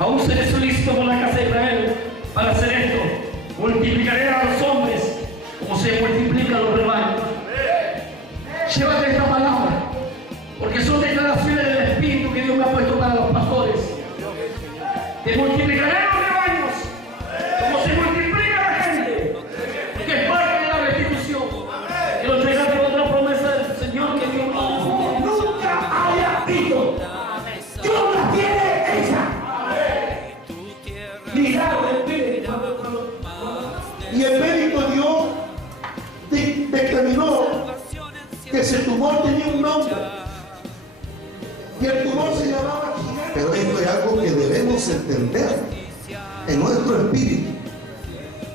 Aún seré solícito por la casa de Israel para hacer esto. Multiplicaré a los hombres como se multiplican los rebaños. Llévate esta palabra, porque son declaraciones del Espíritu que Dios me ha puesto para los pastores. Te multiplicaré los rebaños como se multiplica la gente, que es parte de la restitución. Quiero entregarte otra promesa del Señor que Dios nunca haya visto. Dios la tiene hecha. Y el médico dio, determinó que ese tumor tenía un nombre. Y el tumor se llamaba gigante. Pero esto es algo que debemos entender en nuestro espíritu,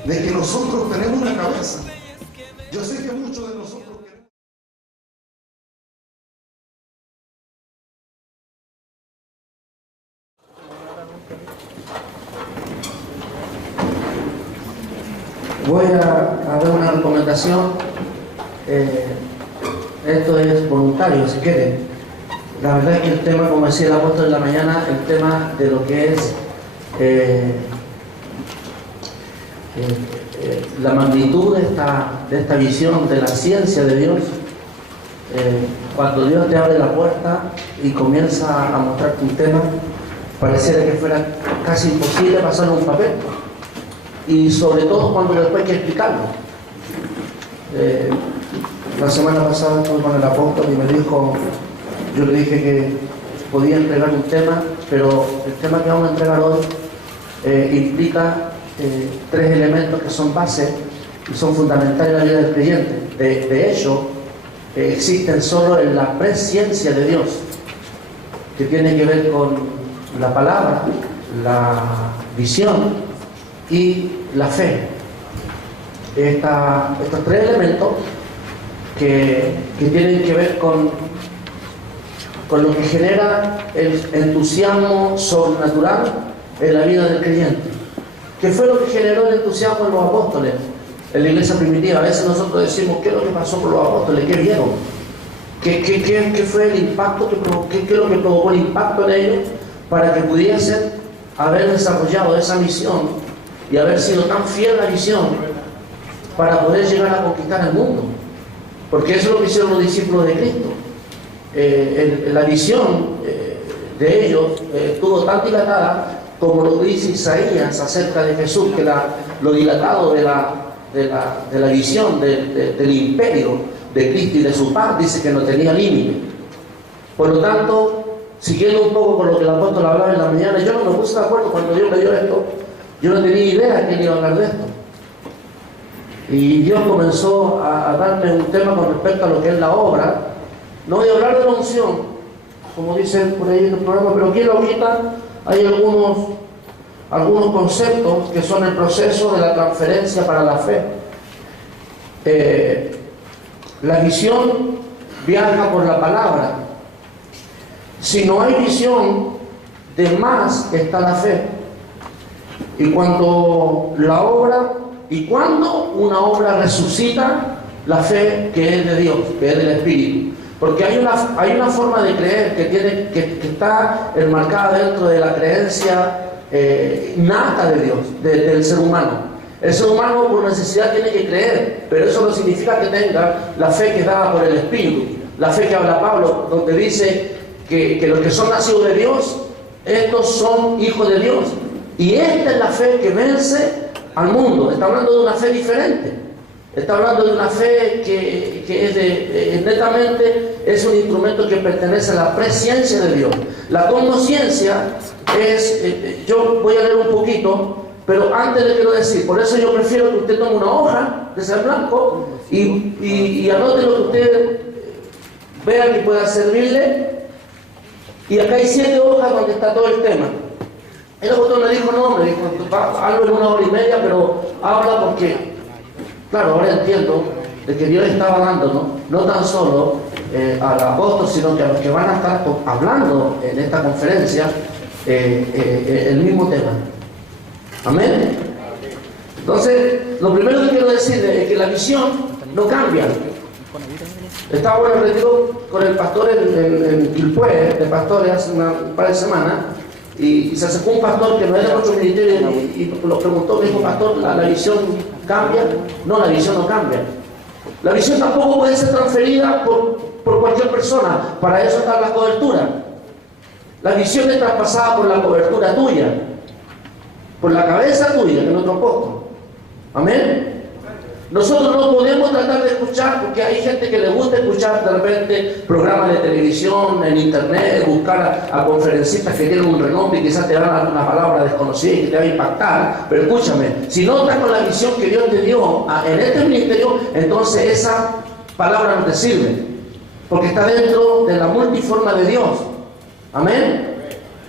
de que nosotros tenemos una cabeza. Yo sé que muchos de nosotros voy a dar una recomendación. Esto es voluntario, si quieren. La verdad es que el tema, como decía el apóstol en la mañana, el tema de lo que es la magnitud de esta visión de la ciencia de Dios, cuando Dios te abre la puerta y comienza a mostrarte un tema, pareciera que fuera casi imposible pasarlo en un papel. Y sobre todo cuando después hay que explicarlo. La semana pasada estuve con el apóstol y me dijo, yo le dije que podía entregar un tema, pero el tema que vamos a entregar hoy implica tres elementos que son base y son fundamentales en la vida del creyente. De hecho, existen solo en la presciencia de Dios, que tiene que ver con la palabra, la visión y la fe. Estos tres elementos que tienen que ver con lo que genera el entusiasmo sobrenatural en la vida del creyente. ¿Qué fue lo que generó el entusiasmo en los apóstoles en la iglesia primitiva? A veces nosotros decimos, ¿qué es lo que pasó con los apóstoles? ¿Qué vieron? ¿Qué fue el impacto? ¿Qué es lo que provocó el impacto en ellos para que pudiesen haber desarrollado esa misión y haber sido tan fiel a la visión para poder llegar a conquistar el mundo? Porque eso es lo que hicieron los discípulos de Cristo. La visión de ellos estuvo tan dilatada como lo dice Isaías acerca de Jesús, que lo dilatado de la visión del imperio de Cristo y de su paz dice que no tenía límite. Por lo tanto, siguiendo un poco con lo que el apóstol hablaba en la mañana, yo no me puse de acuerdo cuando Dios me dio esto. Yo no tenía idea que él iba a hablar de esto. Y Dios comenzó a darme un tema con respecto a lo que es la obra. No voy a hablar de la unción, como dice por ahí en el programa, pero aquí en la hojita hay algunos conceptos que son el proceso de la transferencia para la fe. La visión viaja por la palabra. Si no hay visión, de más está la fe. Y cuando una obra resucita la fe que es de Dios, que es del Espíritu. Porque hay una forma de creer que está enmarcada dentro de la creencia nata de Dios, del ser humano. El ser humano por necesidad tiene que creer, pero eso no significa que tenga la fe que es dada por el Espíritu. La fe que habla Pablo, donde dice que los que son nacidos de Dios, estos son hijos de Dios. Y esta es la fe que vence al mundo. Está hablando de una fe diferente. Está hablando de una fe que es netamente es un instrumento que pertenece a la presciencia de Dios. La cognoscencia es, yo voy a leer un poquito, pero antes le quiero decir, por eso yo prefiero que usted tome una hoja de ser blanco y anote lo que usted vea que pueda servirle. Y acá hay 7 hojas donde está todo el tema. El apóstol me dijo, no, me dijo, hablo en 1 hora y media, pero habla porque, claro, ahora entiendo de que Dios estaba dándonos, no tan solo al apóstol, sino que a los que van a estar hablando en esta conferencia, el mismo tema. Amén. Entonces, lo primero que quiero decir es que la visión no cambia. Estaba bueno el retiro con el pastor en Quilpué, de pastores, hace un par de semanas, y se acercó un pastor que no era de nuestro ministerio y lo preguntó, me dijo, pastor, ¿la visión cambia? No, la visión no cambia. La visión tampoco puede ser transferida por cualquier persona, para eso está la cobertura. La visión es traspasada por la cobertura tuya, por la cabeza tuya, que es nuestro apóstol. Amén. Nosotros no podemos tratar de escuchar, porque hay gente que le gusta escuchar de repente programas de televisión, en internet, buscar a conferencistas que tienen un renombre y quizás te dan una palabra desconocida y que te va a impactar. Pero escúchame, si no estás con la visión que Dios te dio en este ministerio, entonces esa palabra no te sirve, porque está dentro de la multiforma de Dios. Amén.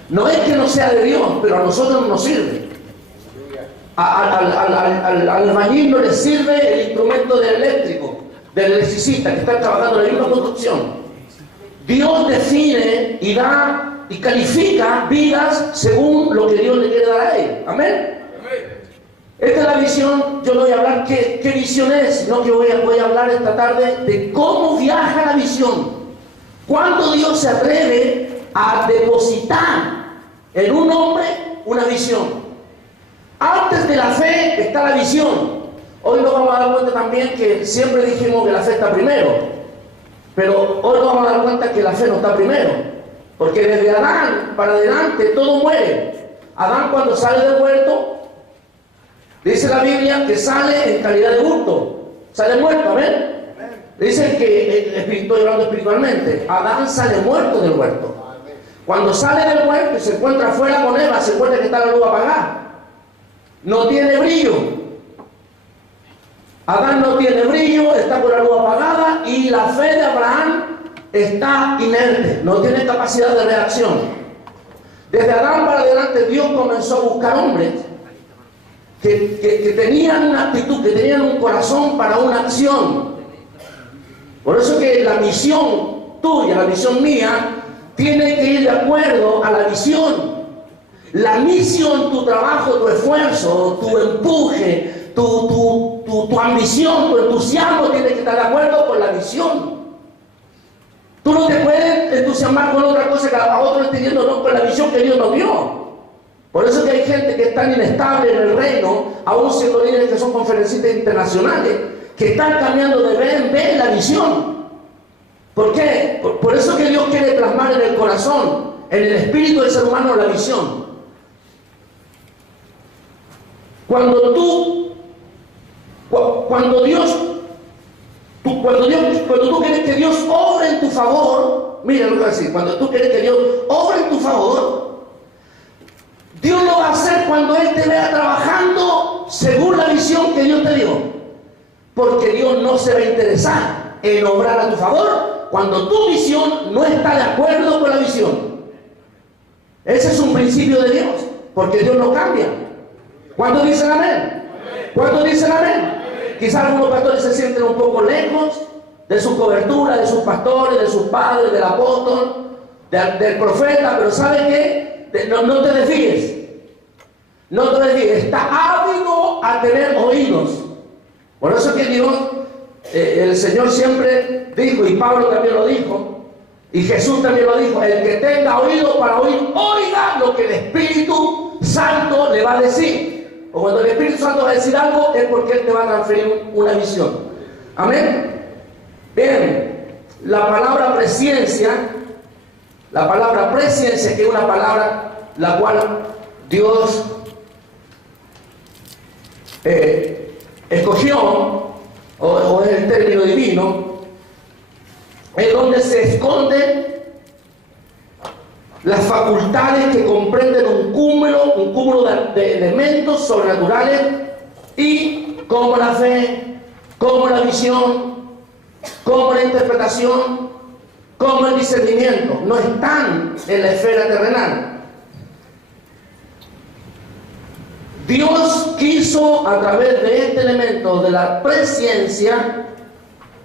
No es que no sea de Dios, pero a nosotros no nos sirve. Al albañil no le sirve el instrumento del eléctrico, del electricista que está trabajando en la misma construcción. Dios define y da y califica vidas según lo que Dios le quiere dar a él. Amén. Esta es la visión. Yo no voy a hablar qué visión es, sino que voy a hablar esta tarde de cómo viaja la visión. Cuando Dios se atreve a depositar en un hombre una visión. Antes de la fe está la visión. Hoy nos vamos a dar cuenta también que siempre dijimos que la fe está primero, pero hoy nos vamos a dar cuenta que la fe no está primero, porque desde Adán para adelante todo muere. Adán, cuando sale del huerto, dice la Biblia que sale en calidad de bulto, sale muerto. Amén. Dice que, estoy hablando espiritualmente, Adán sale muerto del huerto. Cuando sale del huerto y se encuentra afuera con Eva, se encuentra que está la luz apagada. No tiene brillo. Adán no tiene brillo, está con la luz apagada, y la fe de Abraham está inerte, no tiene capacidad de reacción. Desde Adán para adelante Dios comenzó a buscar hombres que tenían una actitud, que tenían un corazón para una acción. Por eso que la misión tuya, la misión mía, tiene que ir de acuerdo a la visión. La misión, tu trabajo, tu esfuerzo, tu empuje, tu ambición, tu entusiasmo tiene que estar de acuerdo con la visión. Tú no te puedes entusiasmar con otra cosa que a otro esté yendo, no, con la visión que Dios nos dio. Por eso que hay gente que es tan inestable en el reino, aún siendo líderes que son conferencistas internacionales, que están cambiando de B en B la visión. ¿Por qué? Por eso que Dios quiere plasmar en el corazón, en el espíritu del ser humano, la visión. Cuando tú quieres que Dios obre en tu favor, mira lo que voy a decir, cuando tú quieres que Dios obre en tu favor, Dios lo va a hacer cuando Él te vea trabajando según la visión que Dios te dio. Porque Dios no se va a interesar en obrar a tu favor cuando tu visión no está de acuerdo con la visión. Ese es un principio de Dios, porque Dios no cambia. ¿Cuántos dicen amén? ¿Cuántos dicen amén? Quizás algunos pastores se sienten un poco lejos de su cobertura, de sus pastores, de sus padres, del apóstol, del profeta, pero ¿sabe qué? No te desvíes. No te desvíes. Está ávido a tener oídos. Por eso que Dios, el Señor siempre dijo, y Pablo también lo dijo, y Jesús también lo dijo, el que tenga oído para oír, oiga lo que el Espíritu Santo le va a decir. O cuando el Espíritu Santo va a decir algo, es porque Él te va a transferir una visión. Amén. Bien, la palabra presciencia, que es una palabra la cual Dios escogió, o es el término divino, es donde se esconden las facultades que comprenden un cúmulo de elementos sobrenaturales, y como la fe, como la visión, como la interpretación, como el discernimiento, no están en la esfera terrenal. Dios quiso a través de este elemento de la presciencia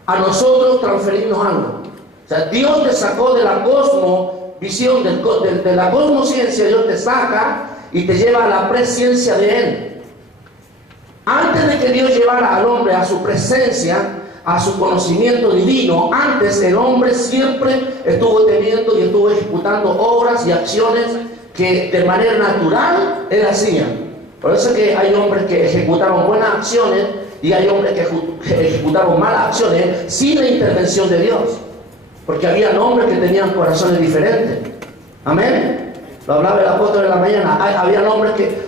a nosotros transferirnos algo. O sea, Dios te sacó de la cosmovisión, de la cosmociencia, Dios te saca y te lleva a la presciencia de Él. Antes de que Dios llevara al hombre a su presencia, a su conocimiento divino, antes el hombre siempre estuvo teniendo y estuvo ejecutando obras y acciones que de manera natural Él hacía. Por eso es que hay hombres que ejecutaron buenas acciones y hay hombres que ejecutaron malas acciones sin la intervención de Dios. Porque había hombres que tenían corazones diferentes. Amén. Lo hablaba el apóstol en la mañana.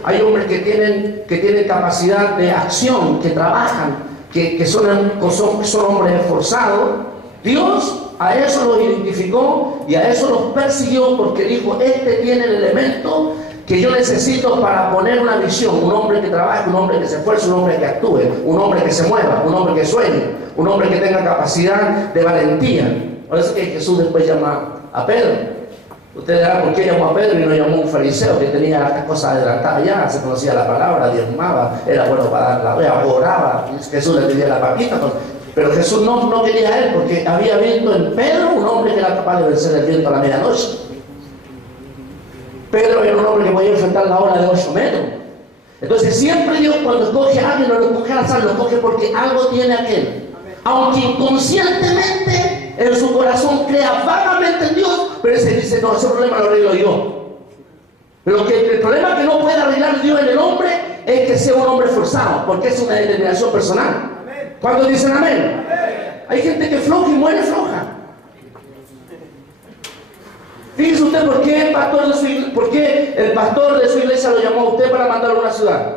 Hay hombres que tienen capacidad de acción, que trabajan, que son hombres esforzados. Dios a eso los identificó y a eso los persiguió, porque dijo: este tiene el elemento que yo necesito para poner una visión. Un hombre que trabaje, un hombre que se esfuerce, un hombre que actúe, un hombre que se mueva, un hombre que sueñe, un hombre que tenga capacidad de valentía. Por eso es que Jesús después llama a Pedro. Ustedes dirán: ¿por qué llamó a Pedro y no llamó a un fariseo que tenía las cosas adelantadas ya? Se conocía la palabra, diezmaba, era bueno para dar la vea, oraba. Jesús le pedía la papita. Pero Jesús no quería a él, porque había visto en Pedro un hombre que era capaz de vencer el viento a la medianoche. Pedro era un hombre que podía enfrentar la ola de 8 metros. Entonces siempre Dios, cuando escoge a alguien, no lo escoge al azar, lo escoge porque algo tiene aquel. Aunque inconscientemente en su corazón crea vagamente en Dios, pero ese dice: no, ese problema lo arreglo yo. Pero el problema que no puede arreglar Dios en el hombre es que sea un hombre forzado, porque es una determinación personal. ¿Cuántos dicen amén? Hay gente que floja y muere floja. Fíjese usted por qué el pastor de su iglesia lo llamó a usted para mandarlo a una ciudad.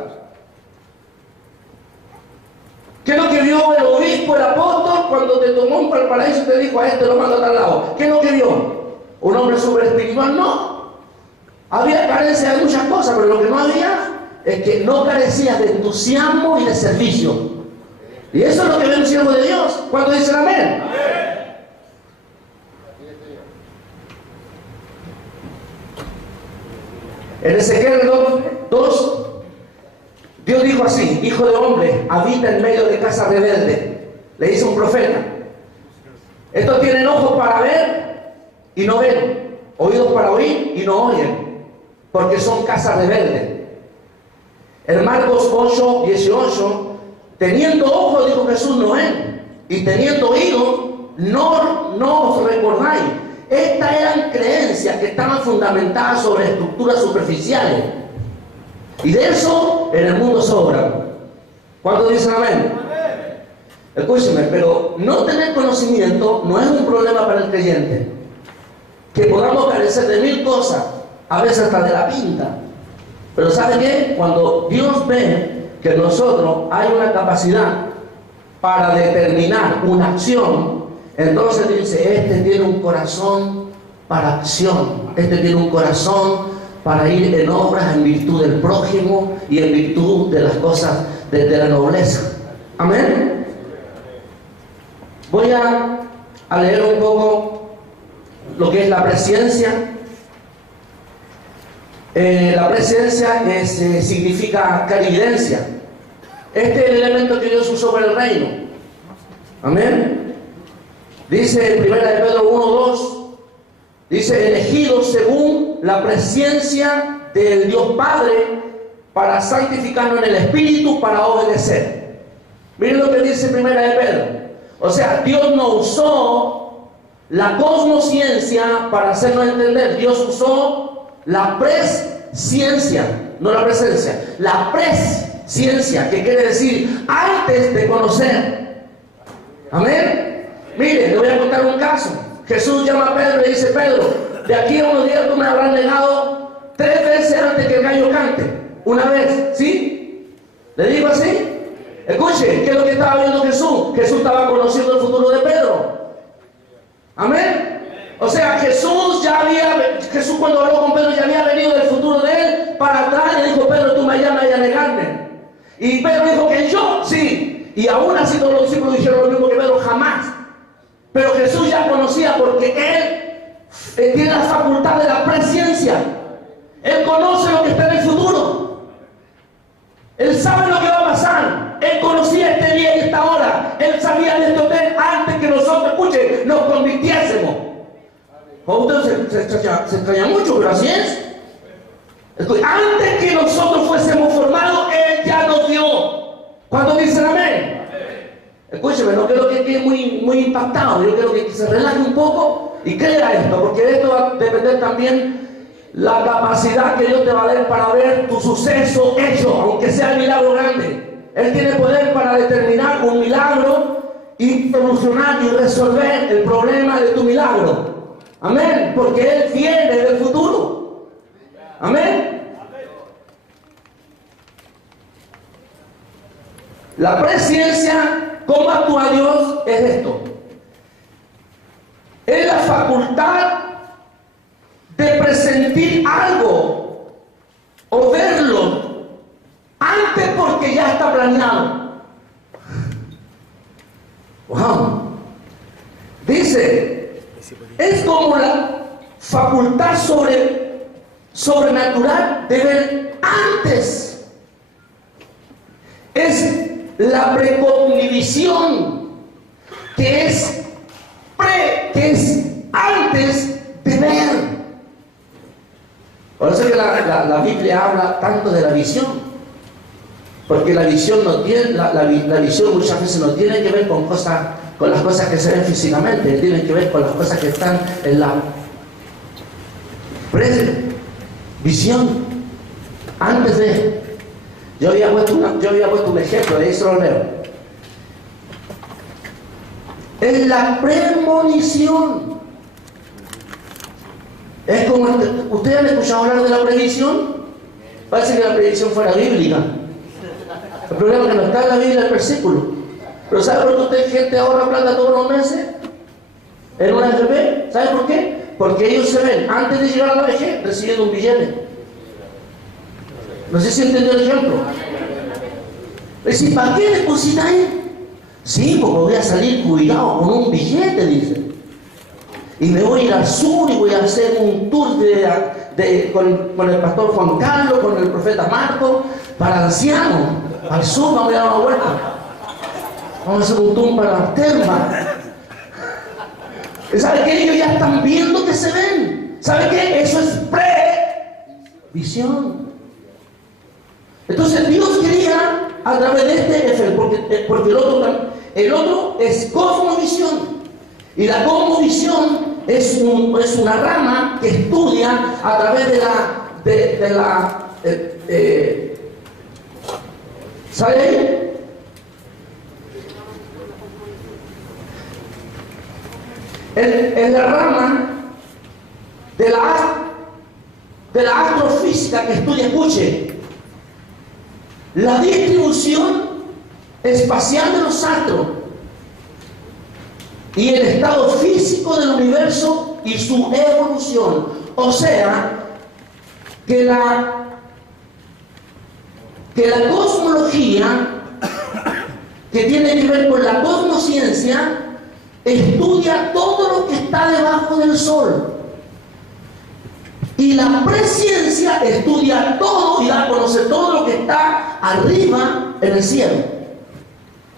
¿Qué es lo que vio el obispo, el apóstol, cuando te tomó un paraíso y te dijo: a este lo mando a tal lado? ¿Qué es lo que vio? ¿Un hombre súper espiritual? No. Había carencia de muchas cosas, pero lo que no había es que no carecía de entusiasmo y de servicio. Y eso es lo que ve un siervo de Dios. ¿Cuántos dicen amén? En Ezequiel 2, Dios dijo así: hijo de hombre, habita en medio de casa rebelde. Le dice un profeta. Estos tienen ojos para ver y no ven, oídos para oír y no oyen, porque son casa rebelde. En Marcos 8, 18, teniendo ojos, dijo Jesús, no ven, y teniendo oídos, no os recordáis. Estas eran creencias que estaban fundamentadas sobre estructuras superficiales. Y de eso en el mundo sobran. ¿Cuántos dicen amén? Escúcheme, pero no tener conocimiento no es un problema para el creyente. Que podamos carecer de 1000 cosas, a veces hasta de la pinta. Pero ¿sabe qué? Cuando Dios ve que en nosotros hay una capacidad para determinar una acción, entonces dice: este tiene un corazón para acción, este tiene un corazón para ir en obras en virtud del prójimo y en virtud de las cosas de la nobleza. Amén. Voy a leer un poco lo que es la presciencia. La presciencia significa clarividencia. Este es el elemento que Dios usó para el reino. Amén. Dice en 1 de Pedro 1:2, dice: elegidos según la presciencia del Dios Padre para santificarnos en el Espíritu para obedecer. Miren lo que dice 1 de Pedro. O sea, Dios no usó la cosmociencia para hacernos entender. Dios usó la presciencia, no la presencia, la presciencia, que quiere decir antes de conocer. Amén. Mire, le voy a contar un caso. Jesús llama a Pedro y le dice: Pedro, de aquí a unos días tú me habrás negado 3 veces antes que el gallo cante. Una vez, ¿sí? ¿Le digo así? Escuche, ¿qué es lo que estaba viendo Jesús? Jesús estaba conociendo el futuro de Pedro. Amén. O sea, Jesús cuando habló con Pedro ya había venido del futuro de él para atrás y le dijo: Pedro, tú me llamas a negarme. Y Pedro dijo: que yo, sí. Y aún así todos los discípulos dijeron lo mismo que Pedro: jamás. Pero Jesús ya conocía, porque él tiene la facultad de la presciencia. Él conoce lo que está en el futuro. Él sabe lo que va a pasar. Él conocía este día y esta hora. Él sabía de este hotel antes que nosotros, escuche, nos convirtiésemos. Usted se extraña mucho, pero así es. Antes que nosotros fuésemos formados, Él ya nos dio. ¿Cuándo dicen amén? Escúcheme, no quiero que quede muy impactado. Yo quiero que se relaje un poco y crea esto, porque de esto va a depender también la capacidad que Dios te va a dar para ver tu suceso hecho, aunque sea el milagro grande. Él tiene poder para determinar un milagro y solucionar y resolver el problema de tu milagro. Amén, porque Él viene del futuro. Amén. La presciencia, ¿cómo actúa Dios? Es esto. Es la facultad de presentir algo o verlo antes porque ya está planeado. Wow. Dice, es como la facultad sobrenatural de ver antes. Es la precognición, que es antes de ver. Por eso que la Biblia habla tanto de la visión, porque la visión no tiene, la visión muchas veces no tiene que ver con las cosas que se ven físicamente, tiene que ver con las cosas que están en la visión antes de. Yo había puesto un ejemplo, de eso lo leo. Es la premonición. Es como, ¿ustedes han escuchado hablar de la previsión? Parece que la previsión fuera bíblica. El problema es que no está en la Biblia el versículo. Pero ¿sabe por qué usted gente ahorra plata todos los meses? En una AFP. ¿Sabe por qué? Porque ellos se ven, antes de llegar a la vejez, recibiendo un billete. No sé si entendió el ejemplo. Es decir, ¿para qué deposita ahí? Sí, porque voy a salir cuidado con un billete, dice. Y me voy a ir al sur y voy a hacer un tour con el pastor Juan Carlos, con el profeta Marco, para ancianos. Al sur vamos a dar una vuelta. Vamos a hacer un tour para las termas. ¿Sabe qué? Ellos ya están viendo que se ven. ¿Sabe qué? Eso es previsión. Entonces Dios quería a través de este efecto, porque el otro es cosmovisión. Y la cosmovisión es una rama que estudia a través ¿sabe? En la rama de la astrofísica que estudia, escuche, la distribución espacial de los astros y el estado físico del universo y su evolución. O sea, que la cosmología, que tiene que ver con la cosmociencia, estudia todo lo que está debajo del sol. Y la presciencia estudia todo y da a conocer todo lo que está arriba en el cielo.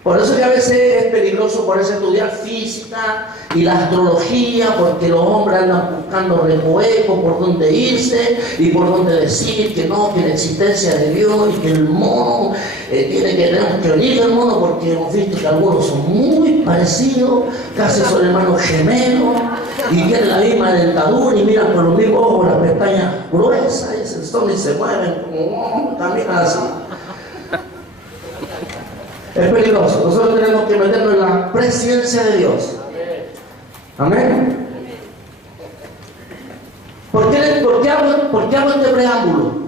Por eso que a veces es peligroso ponerse a estudiar física y la astrología, porque los hombres andan buscando recovecos por dónde irse y por dónde decir que no, que la existencia de Dios y que el mono tenemos que unir el mono, porque hemos visto que algunos son muy parecidos, casi son hermanos gemelos y tienen la misma dentadura y miran por los mismos ojos, las pestañas gruesas y se mueven como también así. Es peligroso. Nosotros tenemos que meternos en la presciencia de Dios. Amén. ¿Por qué hago este preámbulo?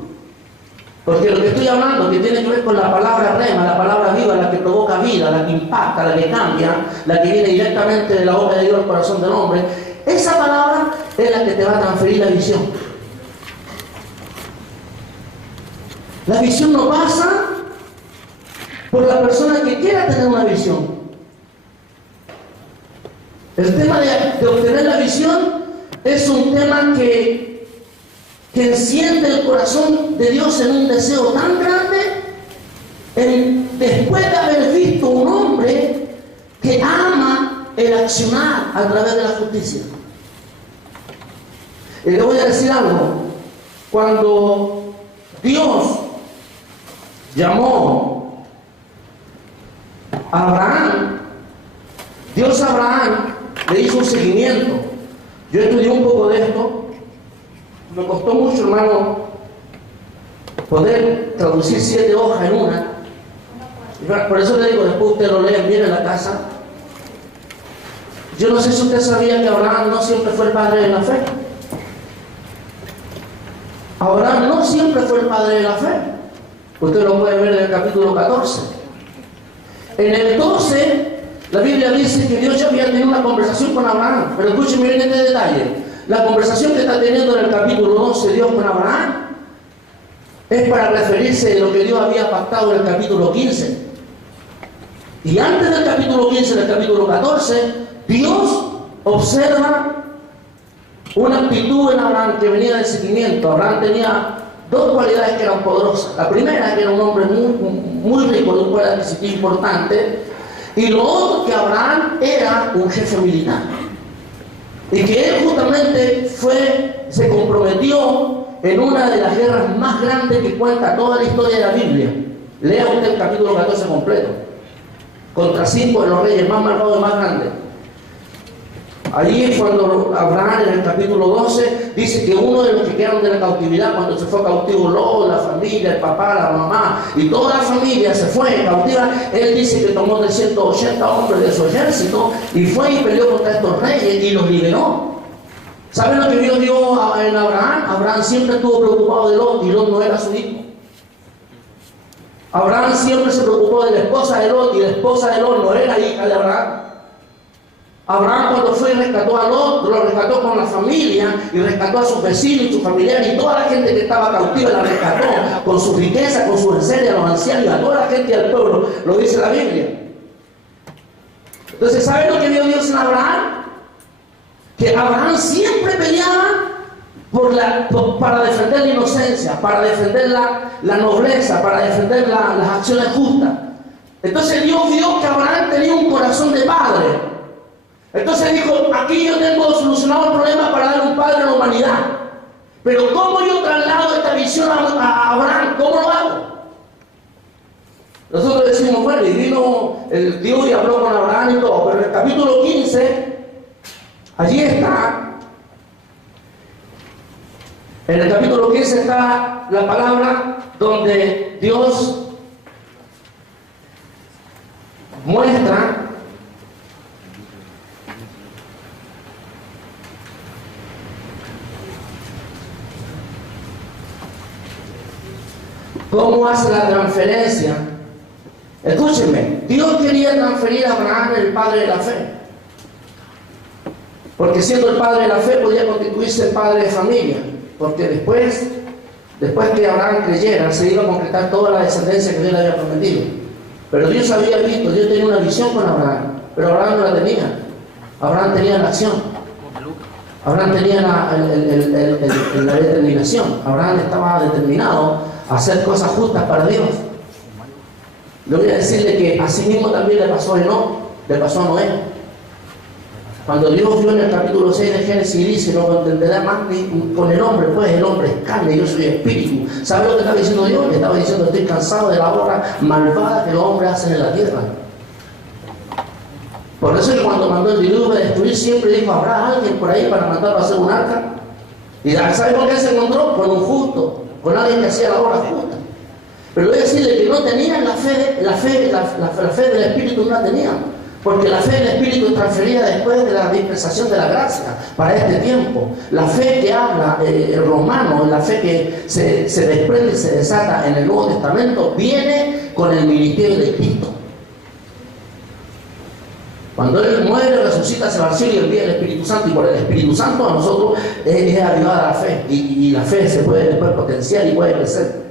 Porque lo que estoy hablando, que tiene que ver con la palabra rema, la palabra viva, la que provoca vida, la que impacta, la que cambia, la que viene directamente de la obra de Dios al corazón del hombre, esa palabra es la que te va a transferir la visión. La visión no pasa por la persona que quiera tener una visión. El tema de obtener la visión es un tema que enciende el corazón de Dios en un deseo tan grande después de haber visto un hombre que ama el accionar a través de la justicia. Y le voy a decir algo. Cuando Dios llamó a Abraham, Dios a Abraham le hizo un seguimiento. Yo estudié un poco de esto. Me costó mucho, hermano, poder traducir 7 hojas en una. Por eso le digo, después usted lo lee bien en la casa. Yo no sé si usted sabía que Abraham no siempre fue el padre de la fe. Abraham no siempre fue el padre de la fe. Usted lo puede ver en el capítulo 14. En el 12, la Biblia dice que Dios ya había tenido una conversación con Abraham. Pero escúcheme bien este detalle. La conversación que está teniendo en el capítulo 12 Dios con Abraham es para referirse a lo que Dios había pactado en el capítulo 15. Y antes del capítulo 15, en el capítulo 14, Dios observa una actitud en Abraham que venía del seguimiento. Abraham tenía 2 cualidades que eran poderosas. La primera, que era un hombre muy rico, de un poder adquisitivo importante. Y lo otro, que Abraham era un jefe militar. Y que él justamente se comprometió en una de las guerras más grandes que cuenta toda la historia de la Biblia. Lea usted el capítulo 14 completo. Contra 5 de los reyes más malvados y más grandes. Allí es cuando Abraham, en el capítulo 12, dice que uno de los que quedaron de la cautividad, cuando se fue cautivo Lot, la familia, el papá, la mamá, y toda la familia se fue cautiva, él dice que tomó 380 hombres de su ejército y fue y peleó contra estos reyes y los liberó. ¿Saben lo que Dios dio en Abraham? Abraham siempre estuvo preocupado de Lot, y Lot no era su hijo. Abraham siempre se preocupó de la esposa de Lot, y la esposa de Lot no era hija de Abraham. Abraham, cuando fue y rescató a Lot, lo rescató con la familia y rescató a sus vecinos y sus familiares y toda la gente que estaba cautiva la rescató con su riqueza, con su enseña, a los ancianos y a toda la gente del pueblo, lo dice la Biblia. Entonces, ¿saben lo que vio Dios en Abraham? Que Abraham siempre peleaba para defender la inocencia, para defender la nobleza, para defender las acciones justas. Entonces Dios vio que Abraham tenía un corazón de padre. Entonces dijo, aquí yo tengo solucionado el problema para dar un padre a la humanidad. Pero ¿cómo yo traslado esta visión a Abraham? ¿Cómo lo hago? Nosotros decimos, bueno, y vino el Dios y habló con Abraham y todo. Pero en el capítulo 15, allí está. En el capítulo 15 está la palabra donde Dios muestra cómo hace la transferencia. Escúchenme, Dios quería transferir a Abraham el padre de la fe, porque siendo el padre de la fe podía constituirse el padre de familia, porque después que Abraham creyera se iba a concretar toda la descendencia que Dios le había prometido. Pero Dios había visto, Dios tenía una visión con Abraham, pero Abraham no la tenía. Abraham tenía la acción, Abraham tenía la determinación. Abraham estaba determinado a hacer cosas justas para Dios. Le voy a decirle que así mismo también le pasó a Enoc, le pasó a Noé. Cuando Dios vio en el capítulo 6 de Génesis y dice, no entenderá más ni con el hombre, pues el hombre es carne, yo soy espíritu. ¿Sabe lo que estaba diciendo Dios? Le estaba diciendo, estoy cansado de la obra malvada que los hombres hacen en la tierra. Por eso que cuando mandó el diluvio a destruir, siempre dijo, ¿habrá alguien por ahí para mandarlo a hacer un arca? Y ¿sabe por qué se encontró? Con un justo, con alguien que hacía la obra justa. Pero voy a decirle que no tenían la fe del Espíritu, no la tenían. Porque la fe del Espíritu es transferida después de la dispensación de la gracia para este tiempo. La fe que habla el romano, la fe que se desprende y se desata en el Nuevo Testamento, viene con el ministerio de Cristo. Cuando Él muere, resucita, se va al cielo y envía el Espíritu Santo, y por el Espíritu Santo a nosotros es avivada la fe, y la fe se puede después potenciar y puede crecer.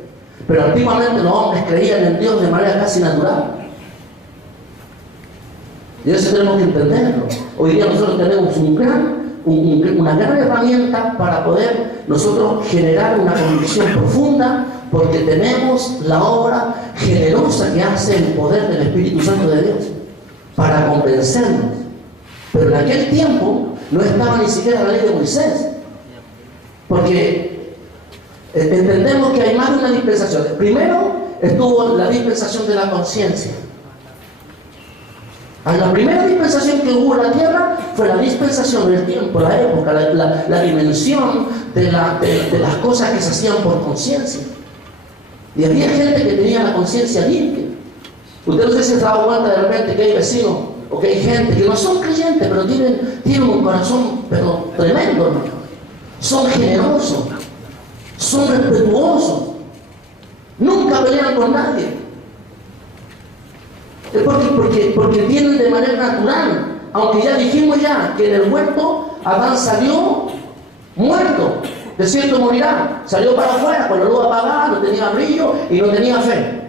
Pero antiguamente los hombres creían en Dios de manera casi natural. Y eso tenemos que entenderlo. Hoy día nosotros tenemos un gran una gran herramienta para poder nosotros generar una convicción profunda, porque tenemos la obra generosa que hace el poder del Espíritu Santo de Dios para convencernos. Pero en aquel tiempo no estaba ni siquiera la ley de Moisés, porque entendemos que hay más de una dispensación. Primero estuvo la dispensación de la conciencia. La primera dispensación que hubo en la tierra fue la dispensación del tiempo, la época, la dimensión de las cosas que se hacían por conciencia. Y había gente que tenía la conciencia limpia. Usted no sé si se ha dado cuenta de repente que hay vecinos o que hay gente que no son creyentes, pero tienen un corazón tremendo, hermano. Son generosos, son respetuosos, nunca pelean con nadie. Es porque vienen de manera natural. Aunque ya dijimos ya que en el huerto Adán salió muerto, de cierto morirá. Salió para afuera con la luz apagada, no tenía brillo y no tenía fe.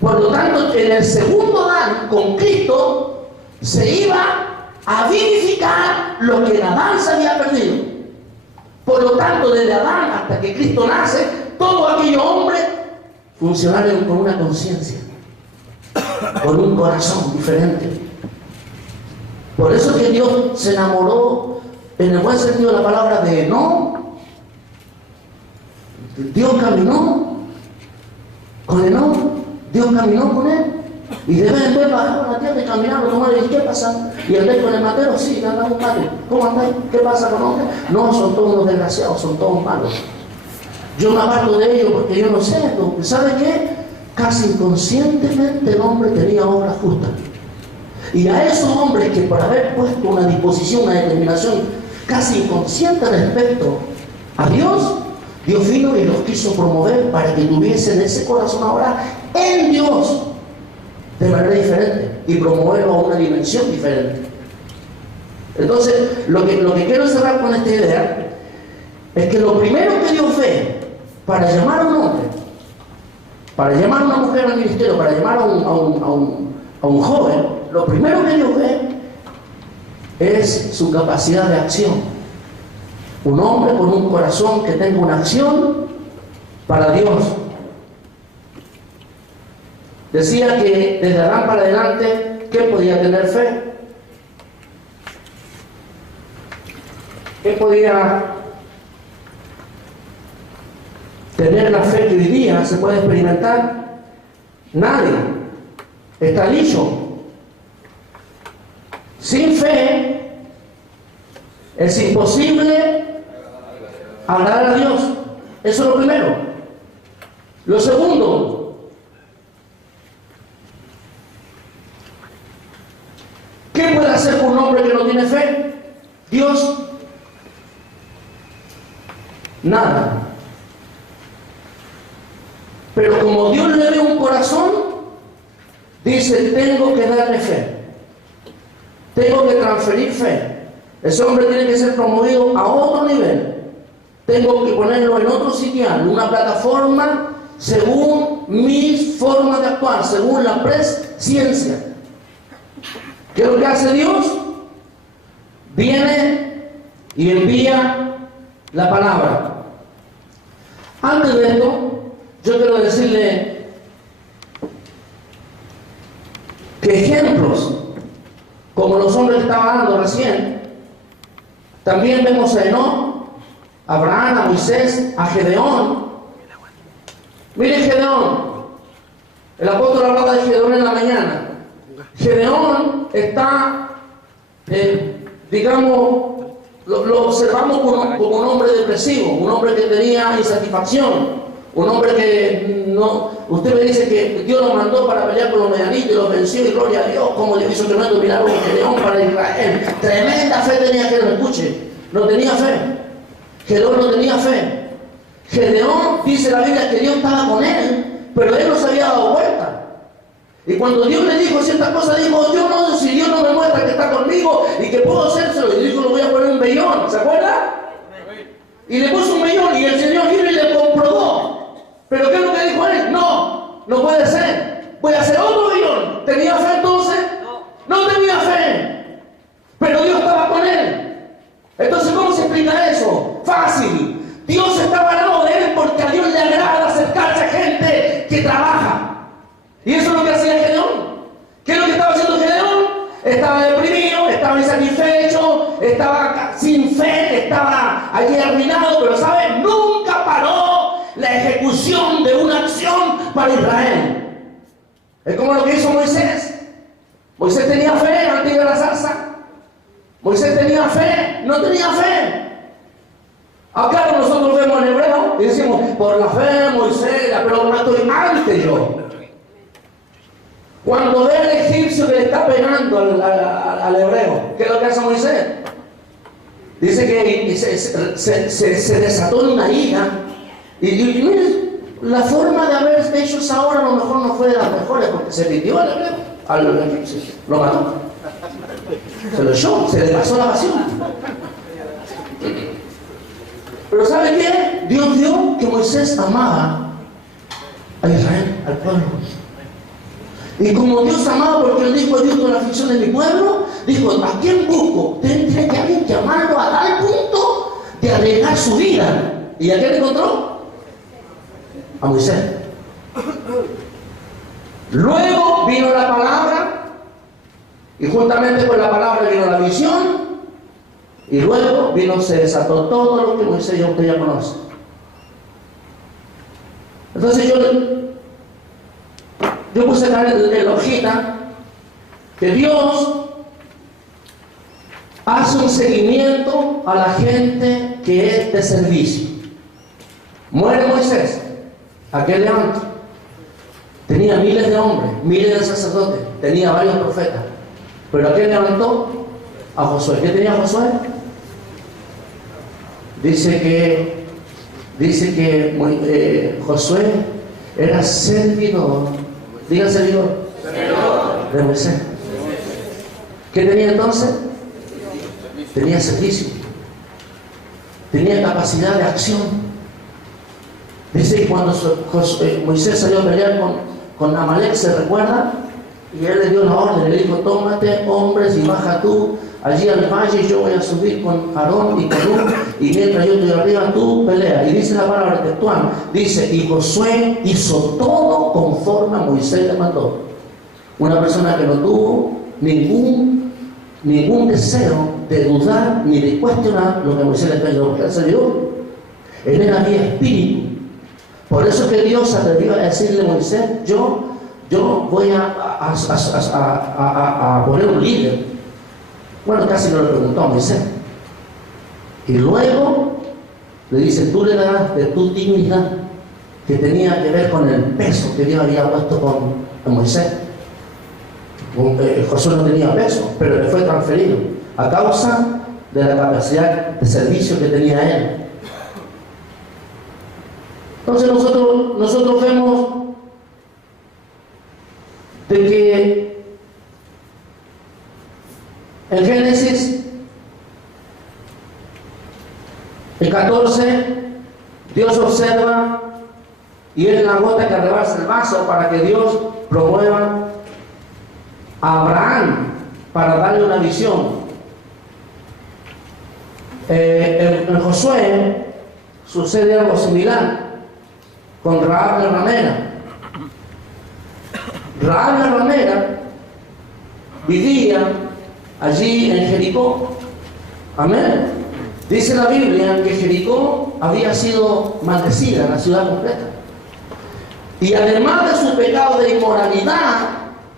Por lo tanto, en el segundo Adán, con Cristo, se iba a vivificar lo que en Adán se había perdido. Por lo tanto, desde Adán hasta que Cristo nace, todo aquello hombre funcionaron con una conciencia, con un corazón diferente. Por eso que Dios se enamoró, en el buen sentido de la palabra, de Enoc. Dios caminó con Enoc, Dios caminó con él, y de vez en vez bajaba a la tierra y caminaba con él. ¿Y qué pasa? ¿Y andáis con el matero? Sí, andamos un matero. ¿Cómo andáis? ¿Qué pasa con hombre? No, son todos unos desgraciados, son todos malos. Yo me aparto de ellos porque yo no sé esto. ¿Sabe qué? Casi inconscientemente el hombre tenía obras justas. Y a esos hombres que por haber puesto una disposición, una determinación casi inconsciente respecto a Dios, Dios vino y los quiso promover para que tuviesen ese corazón ahora en Dios de manera diferente y promoverlo a una dimensión diferente. Entonces, lo que quiero cerrar con esta idea es que lo primero que Dios ve para llamar a un hombre, para llamar a una mujer al ministerio, para llamar a un joven, lo primero que Dios ve es su capacidad de acción. Un hombre con un corazón que tenga una acción para Dios. Decía que desde Adán para adelante, ¿qué podía tener fe? ¿Qué podía tener la fe que hoy día se puede experimentar? Nadie. Está dicho. Sin fe es imposible agradar a Dios. Eso es lo primero. Lo segundo, ¿qué puede hacer un hombre que no tiene fe? Dios, nada. Pero como Dios le ve un corazón, dice, tengo que darle fe. Tengo que transferir fe. Ese hombre tiene que ser promovido a otro nivel. Tengo que ponerlo en otro sitial, una plataforma según mis formas de actuar, según la presciencia. ¿Qué es lo que hace Dios? Viene y envía la palabra. Antes de esto, yo quiero decirle que ejemplos como los hombres que estaba dando recién, también vemos a Enoc, a Abraham, a Moisés, a Gedeón. Miren Gedeón, el apóstol hablaba de Gedeón en la mañana. Gedeón está, digamos, lo observamos como un hombre depresivo, un hombre que tenía insatisfacción, un hombre que no. Usted me dice que Dios lo mandó para pelear con los medianitos y los venció, y gloria a Dios, como Dios hizo tremendo milagro con Gedeón para Israel. Tremenda fe tenía que lo escuche. No tenía fe. Gedeón no tenía fe. Gedeón, dice la Biblia, que Dios estaba con él, pero él no se había dado cuenta. Y cuando Dios le dijo ciertas cosas, dijo, yo no, si Dios no me muestra que está conmigo y que puedo hacérselo, y dijo, le voy a poner un vellón, ¿se acuerda? Y le puso un vellón y el Señor vino y le comprobó. ¿Pero qué es lo que dijo él? No puede ser. Voy a hacer otro vellón. ¿Tenía fe entonces? No tenía fe. Pero Dios estaba con ejecución de una acción para Israel. Es como lo que hizo Moisés. Moisés tenía fe antes de la zarza. Moisés tenía fe, no tenía fe. Acá nosotros vemos en hebreo y decimos, por la fe Moisés, pero no estoy antes yo. Cuando ve al egipcio que le está pegando al hebreo, ¿qué es lo que hace Moisés? Dice que se desató en una ira. Y miren, la forma de haber hecho esa obra a lo mejor no fue de las mejores, porque se rindió al hebreo, al egipcio, lo mató. Se lo echó, se le pasó la pasión. Pero ¿sabe qué? Dios vio que Moisés amaba a Israel, al pueblo. Y como Dios amaba, porque él dijo, Dios con la aflicción de mi pueblo, dijo, ¿a quién busco? Tiene que alguien que amarlo a tal punto de arriesgar su vida. ¿Y a quién encontró? A Moisés. Luego vino la palabra, y juntamente con la palabra vino la visión, y luego se desató todo lo que Moisés ya usted ya conoce. Entonces yo puse acá en la hojita que Dios hace un seguimiento a la gente que es de servicio. Muere Moisés, aquel levanta. Tenía miles de hombres, miles de sacerdotes, tenía varios profetas. Pero aquel levantó a Josué. ¿Qué tenía Josué? Dice que Josué era servidor. Diga servidor. De Moisés. ¿Qué tenía entonces? Tenía servicio. Tenía capacidad de acción. Dice que cuando Moisés salió a pelear con Amalek, ¿se recuerda? Y él le dio la orden, le dijo, tómate hombres y baja tú allí al valle, y yo voy a subir con Aarón y con Hur, y mientras yo estoy arriba, tú pelea. Y dice la palabra textual, dice, y Josué hizo todo conforme a Moisés le mandó. Una persona que no tuvo ningún deseo de dudar ni de cuestionar lo que Moisés le pidió, porque él se dio. Él era mi espíritu. Por eso que Dios se atrevió a decirle a Moisés, yo voy a poner un líder. Bueno, casi no le preguntó a Moisés. Y luego le dice, tú le darás de tu dignidad, que tenía que ver con el peso que Dios había puesto con Moisés. Josué no tenía peso, pero le fue transferido a causa de la capacidad de servicio que tenía él. Entonces nosotros vemos de que en Génesis el 14 Dios observa y es la gota que rebasa el vaso para que Dios promueva a Abraham para darle una visión. En Josué sucede algo similar con Rahab la ramera. Rahab la ramera vivía allí en Jericó. Amén. Dice la Biblia que Jericó había sido maldecida, la ciudad completa. Y además de su pecado de inmoralidad,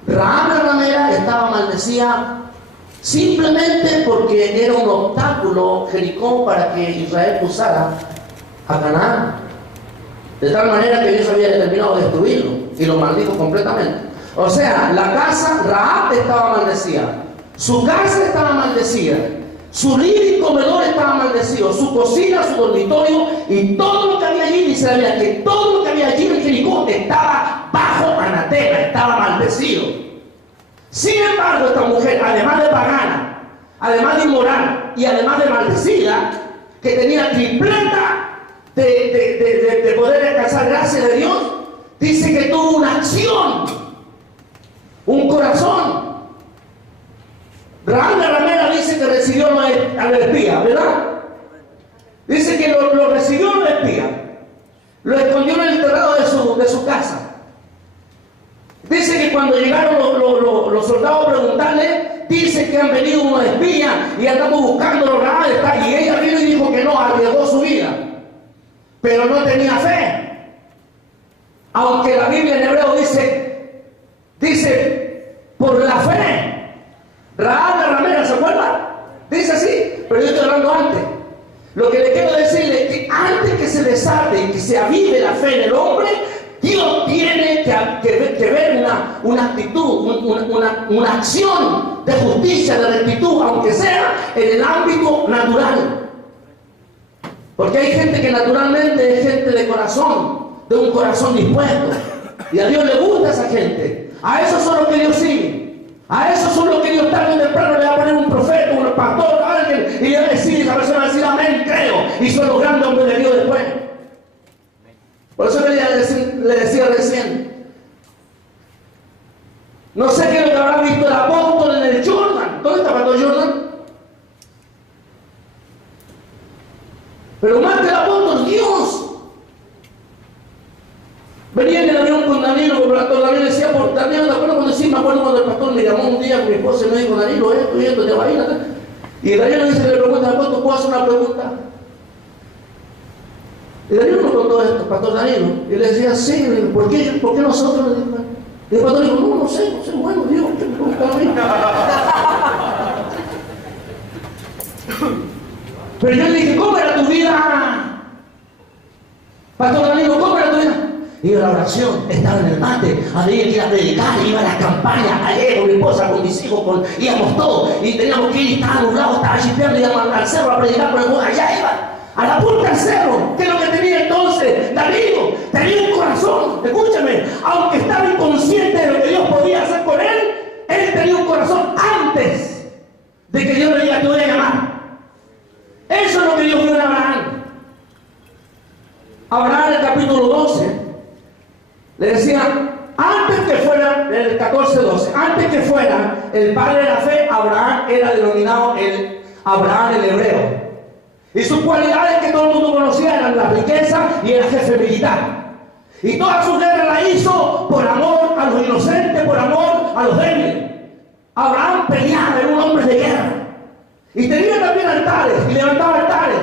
Rahab la ramera estaba maldecida simplemente porque era un obstáculo Jericó para que Israel cruzara a Canaán. De tal manera que Dios había determinado destruirlo y lo maldijo completamente. O sea, la casa, Rahab estaba maldecida, su casa estaba maldecida, su living comedor estaba maldecido, su cocina, su dormitorio y todo lo que había allí, dice la Biblia, que todo lo que había allí en Jericó estaba bajo anatema, estaba maldecido. Sin embargo, esta mujer, además de pagana, además de inmoral y además de maldecida, que tenía tripleta de poder alcanzar gracia de Dios, dice que tuvo una acción, un corazón. Rahab la ramera dice que recibió al espía, ¿verdad? Dice que lo recibió al espía, lo escondió en el terrado de su casa. Dice que cuando llegaron los soldados a preguntarle, dice que han venido unos espías y andamos buscándolo, y ella vino y dijo que no, arriesgó su vida, pero no tenía fe. Aunque la Biblia en hebreo dice por la fe. Rahab la ramera, ¿se acuerdan? Dice así, pero yo estoy hablando antes. Lo que le quiero decirle es que antes que se desate y que se avive la fe en el hombre, Dios tiene que ver una actitud, una acción de justicia, de rectitud, aunque sea en el ámbito natural. Porque hay gente que naturalmente es gente de corazón, de un corazón dispuesto. Y a Dios le gusta esa gente. A esos son los que Dios sigue. A esos son los que Dios tarde o temprano le va a poner un profeta, un pastor, alguien, y va a decir, esa persona va a decir amén, creo. Y son los grandes hombres de Dios después. Por eso le decía recién, no sé qué es lo que habrá visto el apóstol en el Jordan. ¿Dónde está el pastor Jordan? Pero más que el apóstol, Dios. Venía en el avión con Danilo, porque el pastor Danilo decía, por Danilo, ¿te acuerdas cuando sí? Me acuerdo cuando el pastor me llamó un día con mi esposa y me dijo, Danilo, esto, te va a ir acá. Y Danilo dice, le pregunta, ¿cuánto puedo hacer una pregunta? Y Danilo me contó esto, pastor Danilo. Y le decía, sí, ¿por qué nosotros? Y el pastor dijo, no sé, bueno, Dios, ¿qué me pregunta a mí? Pero yo le dije, ¿cómo era tu vida? Pastor Danilo, ¿cómo era tu vida? Iba a la oración, estaba en el mate, había que ir a predicar, iba a las campañas, ayer con mi esposa, con mis hijos, íbamos todos, y teníamos que ir, estaba nublado, estaba chispeando, íbamos al cerro a predicar, pero allá iba, a la punta del cerro. ¿Qué es lo que tenía entonces? Danilo, tenía un corazón, escúchame, aunque estaba inconsciente de lo que Dios podía hacer con él tenía un corazón antes de que Dios le diga, te voy a llamar. Eso es lo que Dios vio en Abraham. Abraham en el capítulo 12 le decía, antes que fuera, en el 14-12, antes que fuera el padre de la fe, Abraham era denominado el Abraham el hebreo. Y sus cualidades que todo el mundo conocía eran la riqueza y era jefe militar. Y toda su guerra la hizo por amor a los inocentes, por amor a los débiles. Abraham peleaba, era un hombre de guerra. Y tenía también altares, y levantaba altares.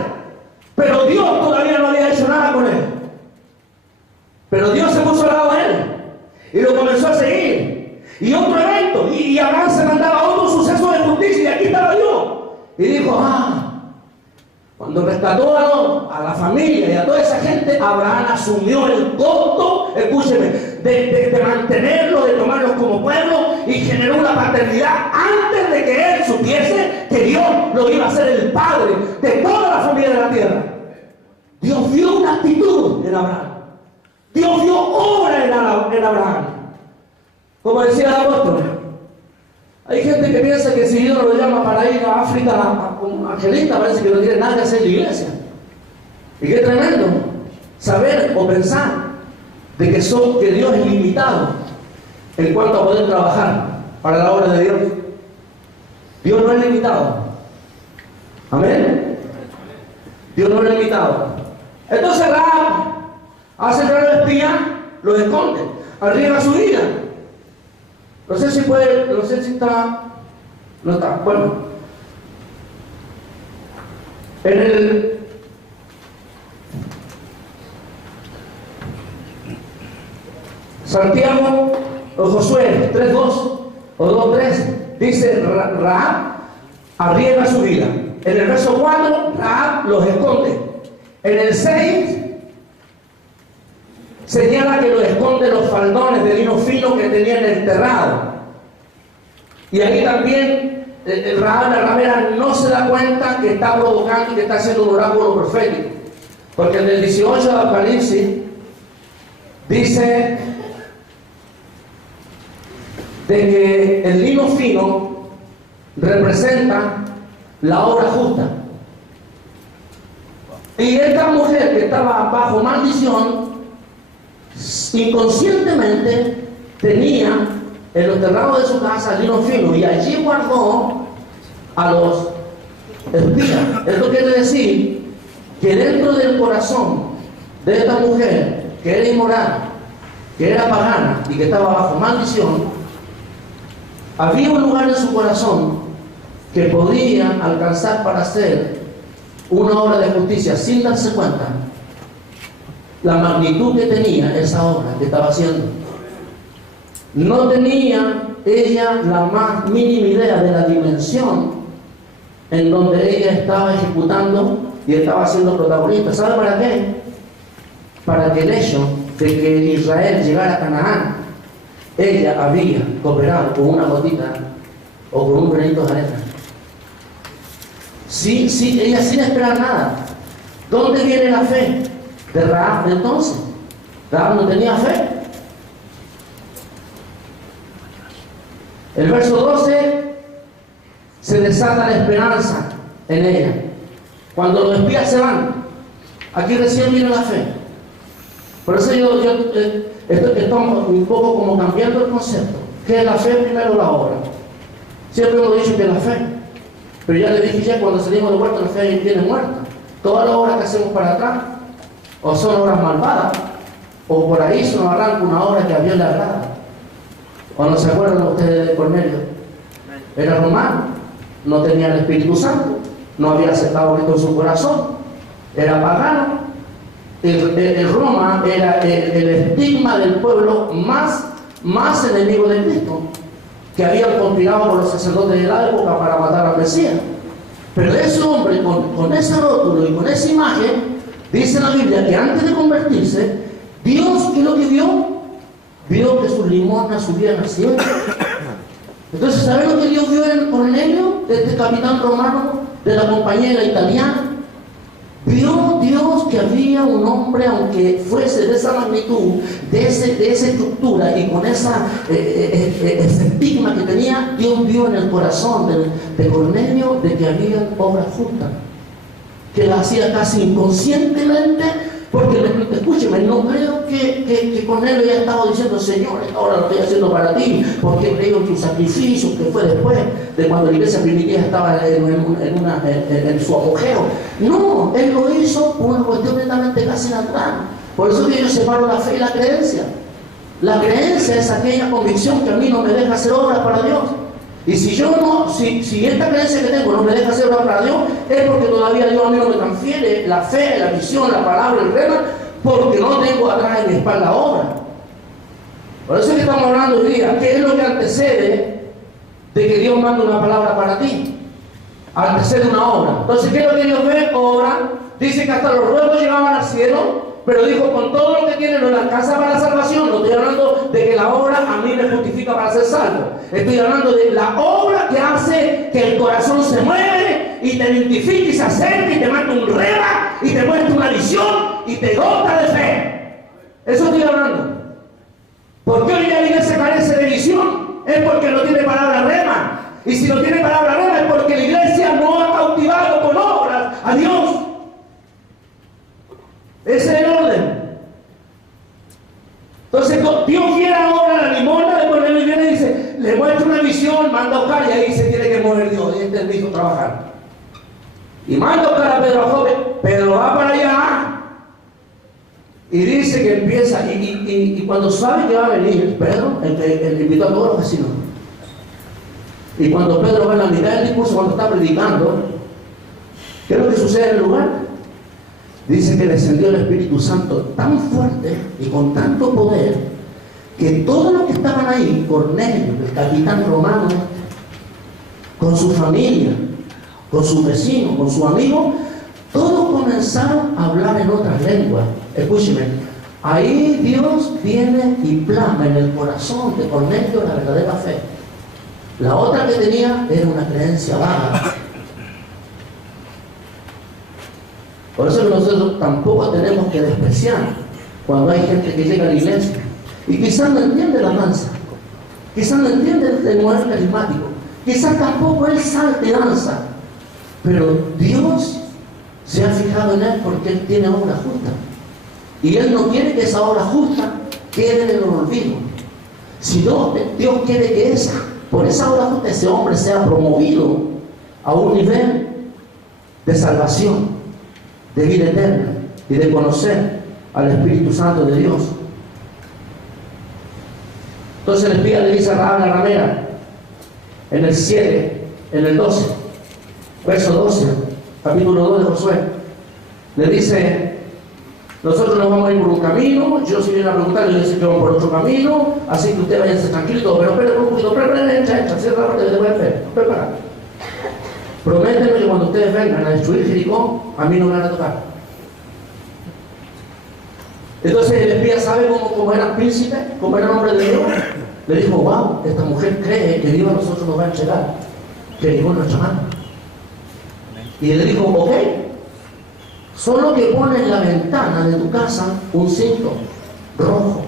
Pero Dios todavía no había hecho nada con él. Pero Dios se puso al lado de él. Y lo comenzó a seguir. Y otro evento. Y Abraham se mandaba otro suceso de justicia. Y aquí estaba Dios. Y dijo, cuando rescató a la familia y a toda esa gente, Abraham asumió el costo, escúcheme, de mantenerlos, de tomarlos como pueblo, y generó una paternidad antes de que él supiese que Dios lo iba a ser el padre de toda la familia de la tierra. Dios vio una actitud en Abraham. Dios vio obra en Abraham. Como decía el apóstol, hay gente que piensa que si Dios lo llama para ir a África como Angelita, parece que no tiene nada que hacer en la iglesia. Y qué tremendo saber o pensar de que Dios es limitado en cuanto a poder trabajar para la obra de Dios. Dios no es limitado. Amén. Dios no es limitado. Entonces Rahab hace entrar a los espías, los esconde, arriesga su vida. No sé si puede, no sé si está, no está, bueno. En el Santiago o Josué 3:2 o 2:3 dice Rahab arriesga su vida. En el verso 4 Rahab los esconde. En el 6 señala que los esconde los faldones de lino fino que tenían enterrado. Y ahí también el Rahab la ramera no se da cuenta que está provocando y que está haciendo un oráculo profético. Porque en el 18 de Apocalipsis dice de que el lino fino representa la obra justa. Y esta mujer que estaba bajo maldición, inconscientemente tenía en los terrados de su casa lino fino y allí guardó a los espías. Esto quiere decir que dentro del corazón de esta mujer, que era inmoral, que era pagana y que estaba bajo maldición, había un lugar en su corazón que podía alcanzar para hacer una obra de justicia sin darse cuenta. la magnitud que tenía esa obra que estaba haciendo. No tenía ella la más mínima idea de la dimensión en donde ella estaba ejecutando y estaba siendo protagonista. ¿Sabe para qué? Para que el hecho de que Israel llegara a Canaán, ella había cooperado con una gotita o con un granito de arena. Sí, ella sin esperar nada. ¿Dónde viene la fe? De Rahab entonces. Rahab no tenía fe. El verso 12 se desata la esperanza en ella. Cuando los espías se van, aquí recién viene la fe. Por eso estamos un poco como cambiando el concepto. ¿Qué es la fe? Primero la obra. Siempre hemos dicho que es la fe. Pero ya le dije ya cuando salimos de vuelta, la fe viene muerta. Todas las obras que hacemos para atrás, o son obras malvadas, o por ahí se nos arranca una obra que a Dios le agrada. ¿O no se acuerdan ustedes de Cornelio? Era romano, no tenía el Espíritu Santo, no había aceptado esto en su corazón, era pagano. El Roma era el estigma del pueblo más enemigo de Cristo, que habían conspirado con los sacerdotes de la época para matar al Mesías. Pero ese hombre, con ese rótulo y con esa imagen, dice la Biblia que antes de convertirse, Dios, ¿qué es lo que vio? Vio que sus limosnas subían al cielo. Entonces, ¿saben lo que Dios vio en Cornelio, este capitán romano de la compañía italiana? Vio Dios que había un hombre, aunque fuese de esa magnitud, de esa estructura y con ese estigma que tenía, Dios vio en el corazón de Cornelio de que había obras justas, que la hacía casi inconscientemente, porque, escúcheme, no creo que Cornelio haya estado diciendo: Señor, ahora lo estoy haciendo para ti, porque he creído en tu sacrificio, que fue después de cuando la iglesia primitiva estaba en su apogeo. No, él lo hizo por una cuestión netamente casi natural. Por eso que yo separo la fe y la creencia. La creencia es aquella convicción que a mí no me deja hacer obras para Dios. Y si esta creencia que tengo no me deja hacer obras para Dios, es porque todavía Dios a mí no me transfiere la fe, la visión, la palabra, el rema, porque no tengo atrás en mi espalda obra. Por eso es que estamos hablando hoy día. ¿Qué es lo que antecede de que Dios manda una palabra para ti? Antecede una obra. Entonces, ¿qué es lo que Dios ve? Obra. Dice que hasta los ruegos llegaban al cielo, pero dijo: con todo lo que tiene no le alcanza para la salvación. No estoy hablando de que la obra a mí me justifica para ser salvo. Estoy hablando de la obra que hace que el corazón se mueve y te identifique y se acerque y te manda un rema y te muestra una visión y te dota de fe. Eso estoy hablando. ¿Por qué hoy la iglesia carece de visión? Es porque no tiene palabra rema. Y si no tiene palabra rema es porque la iglesia no ha cautivado con obras a Dios. Ese es el orden. Entonces Dios quiere ahora la limosna de Cornelio y viene y dice, le muestra una visión, manda a buscar, y ahí se tiene que mover Dios, y este es el hijo trabajar. Y manda a buscar a Pedro a Jope. Pedro va para allá y dice que empieza, y cuando sabe que va a venir Pedro, el invitó a todos los vecinos. Y cuando Pedro va en la mitad del discurso, cuando está predicando, ¿qué es lo que sucede en el lugar? Dice que descendió el Espíritu Santo tan fuerte y con tanto poder que todos los que estaban ahí, Cornelio, el capitán romano, con su familia, con sus vecinos, con sus amigos, todos comenzaron a hablar en otras lenguas. Escúcheme, ahí Dios viene y plasma en el corazón de Cornelio la verdadera fe. La otra que tenía era una creencia vaga. Por eso nosotros tampoco tenemos que despreciar cuando hay gente que llega a la iglesia y quizás no entiende la danza, quizás no entiende el lenguaje carismático, quizás tampoco él salte danza, pero Dios se ha fijado en él porque él tiene obra justa y él no quiere que esa obra justa quede en el olvido, sino Dios quiere que por esa obra justa ese hombre sea promovido a un nivel de salvación, de vida eterna y de conocer al Espíritu Santo de Dios. Entonces el espía le dice a Rahab la ramera en el 7, en el 12, verso 12, capítulo 2 de Josué, le dice: nosotros nos vamos a ir por un camino, yo si viene a preguntar, yo dice que vamos por otro camino, así que usted váyanse tranquilo, pero espere un poquito, entra, cierra la puerta, después prepara. Prométeme que cuando ustedes vengan a destruir Jericó, a mí no me van a tocar. Entonces el espía sabe cómo era príncipe, cómo era hombre de Dios. Le dijo, wow, esta mujer cree que Dios a nosotros nos va a entregar Jericó en nuestra mano. Y le dijo, ok, solo que pones en la ventana de tu casa un cinto rojo.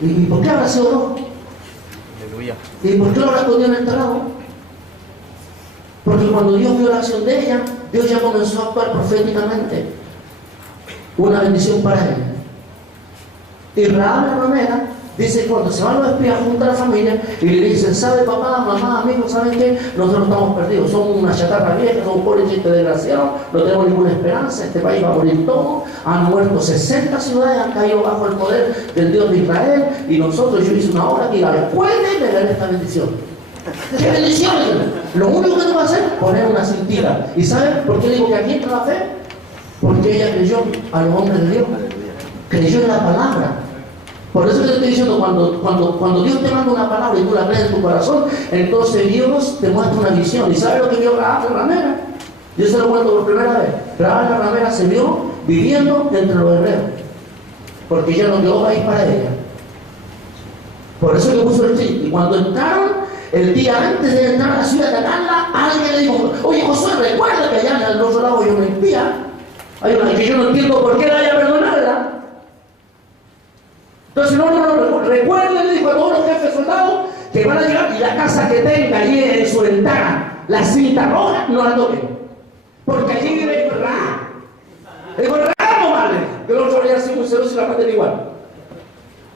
¿Y por qué habrá sido rojo? Aleluya. ¿Y por qué lo habrá escondido en el trabajo? Porque cuando Dios vio la acción de ella, Dios ya comenzó a actuar proféticamente. Una bendición para ella. Y Rahab la ramera dice, cuando se van los espías junto a la familia y le dicen, ¿sabe papá, mamá, amigos, saben qué? Nosotros estamos perdidos, somos una chatarra vieja, somos pobres chistes desgraciados, no tenemos ninguna esperanza, este país va a morir todo, han muerto 60 ciudades, han caído bajo el poder del Dios de Israel, y nosotros, yo hice una obra que la recuerde y me daré esta bendición. ¡Qué bendición! Lo único que no va a hacer es poner una cintila. ¿Y saben por qué digo que aquí entra la fe? Porque ella creyó a los hombres de Dios, creyó en la palabra. Por eso te estoy diciendo, cuando Dios te manda una palabra y tú la crees en tu corazón, entonces Dios te muestra una visión. ¿Y sabes lo que vio Rahab la ramera? Yo se lo cuento por primera vez. Rahab la ramera se vio viviendo entre los hebreos, porque ya no quedó país para ella. Por eso le puso el chiste. Y cuando entraron, el día antes de entrar a la ciudad de atacarla, alguien le dijo, oye Josué, recuerda que allá en el otro lado hay una espía, hay una que yo no entiendo por qué la haya perdonada. Entonces, no, recuerden, le dijo a todos los jefes soldados que van a llegar y la casa que tenga allí en su ventana, la cinta roja, no la toquen. Porque allí vive Rahab. Le dijo, Rahab no vale, que el otro habría sido muy celoso y la maten igual.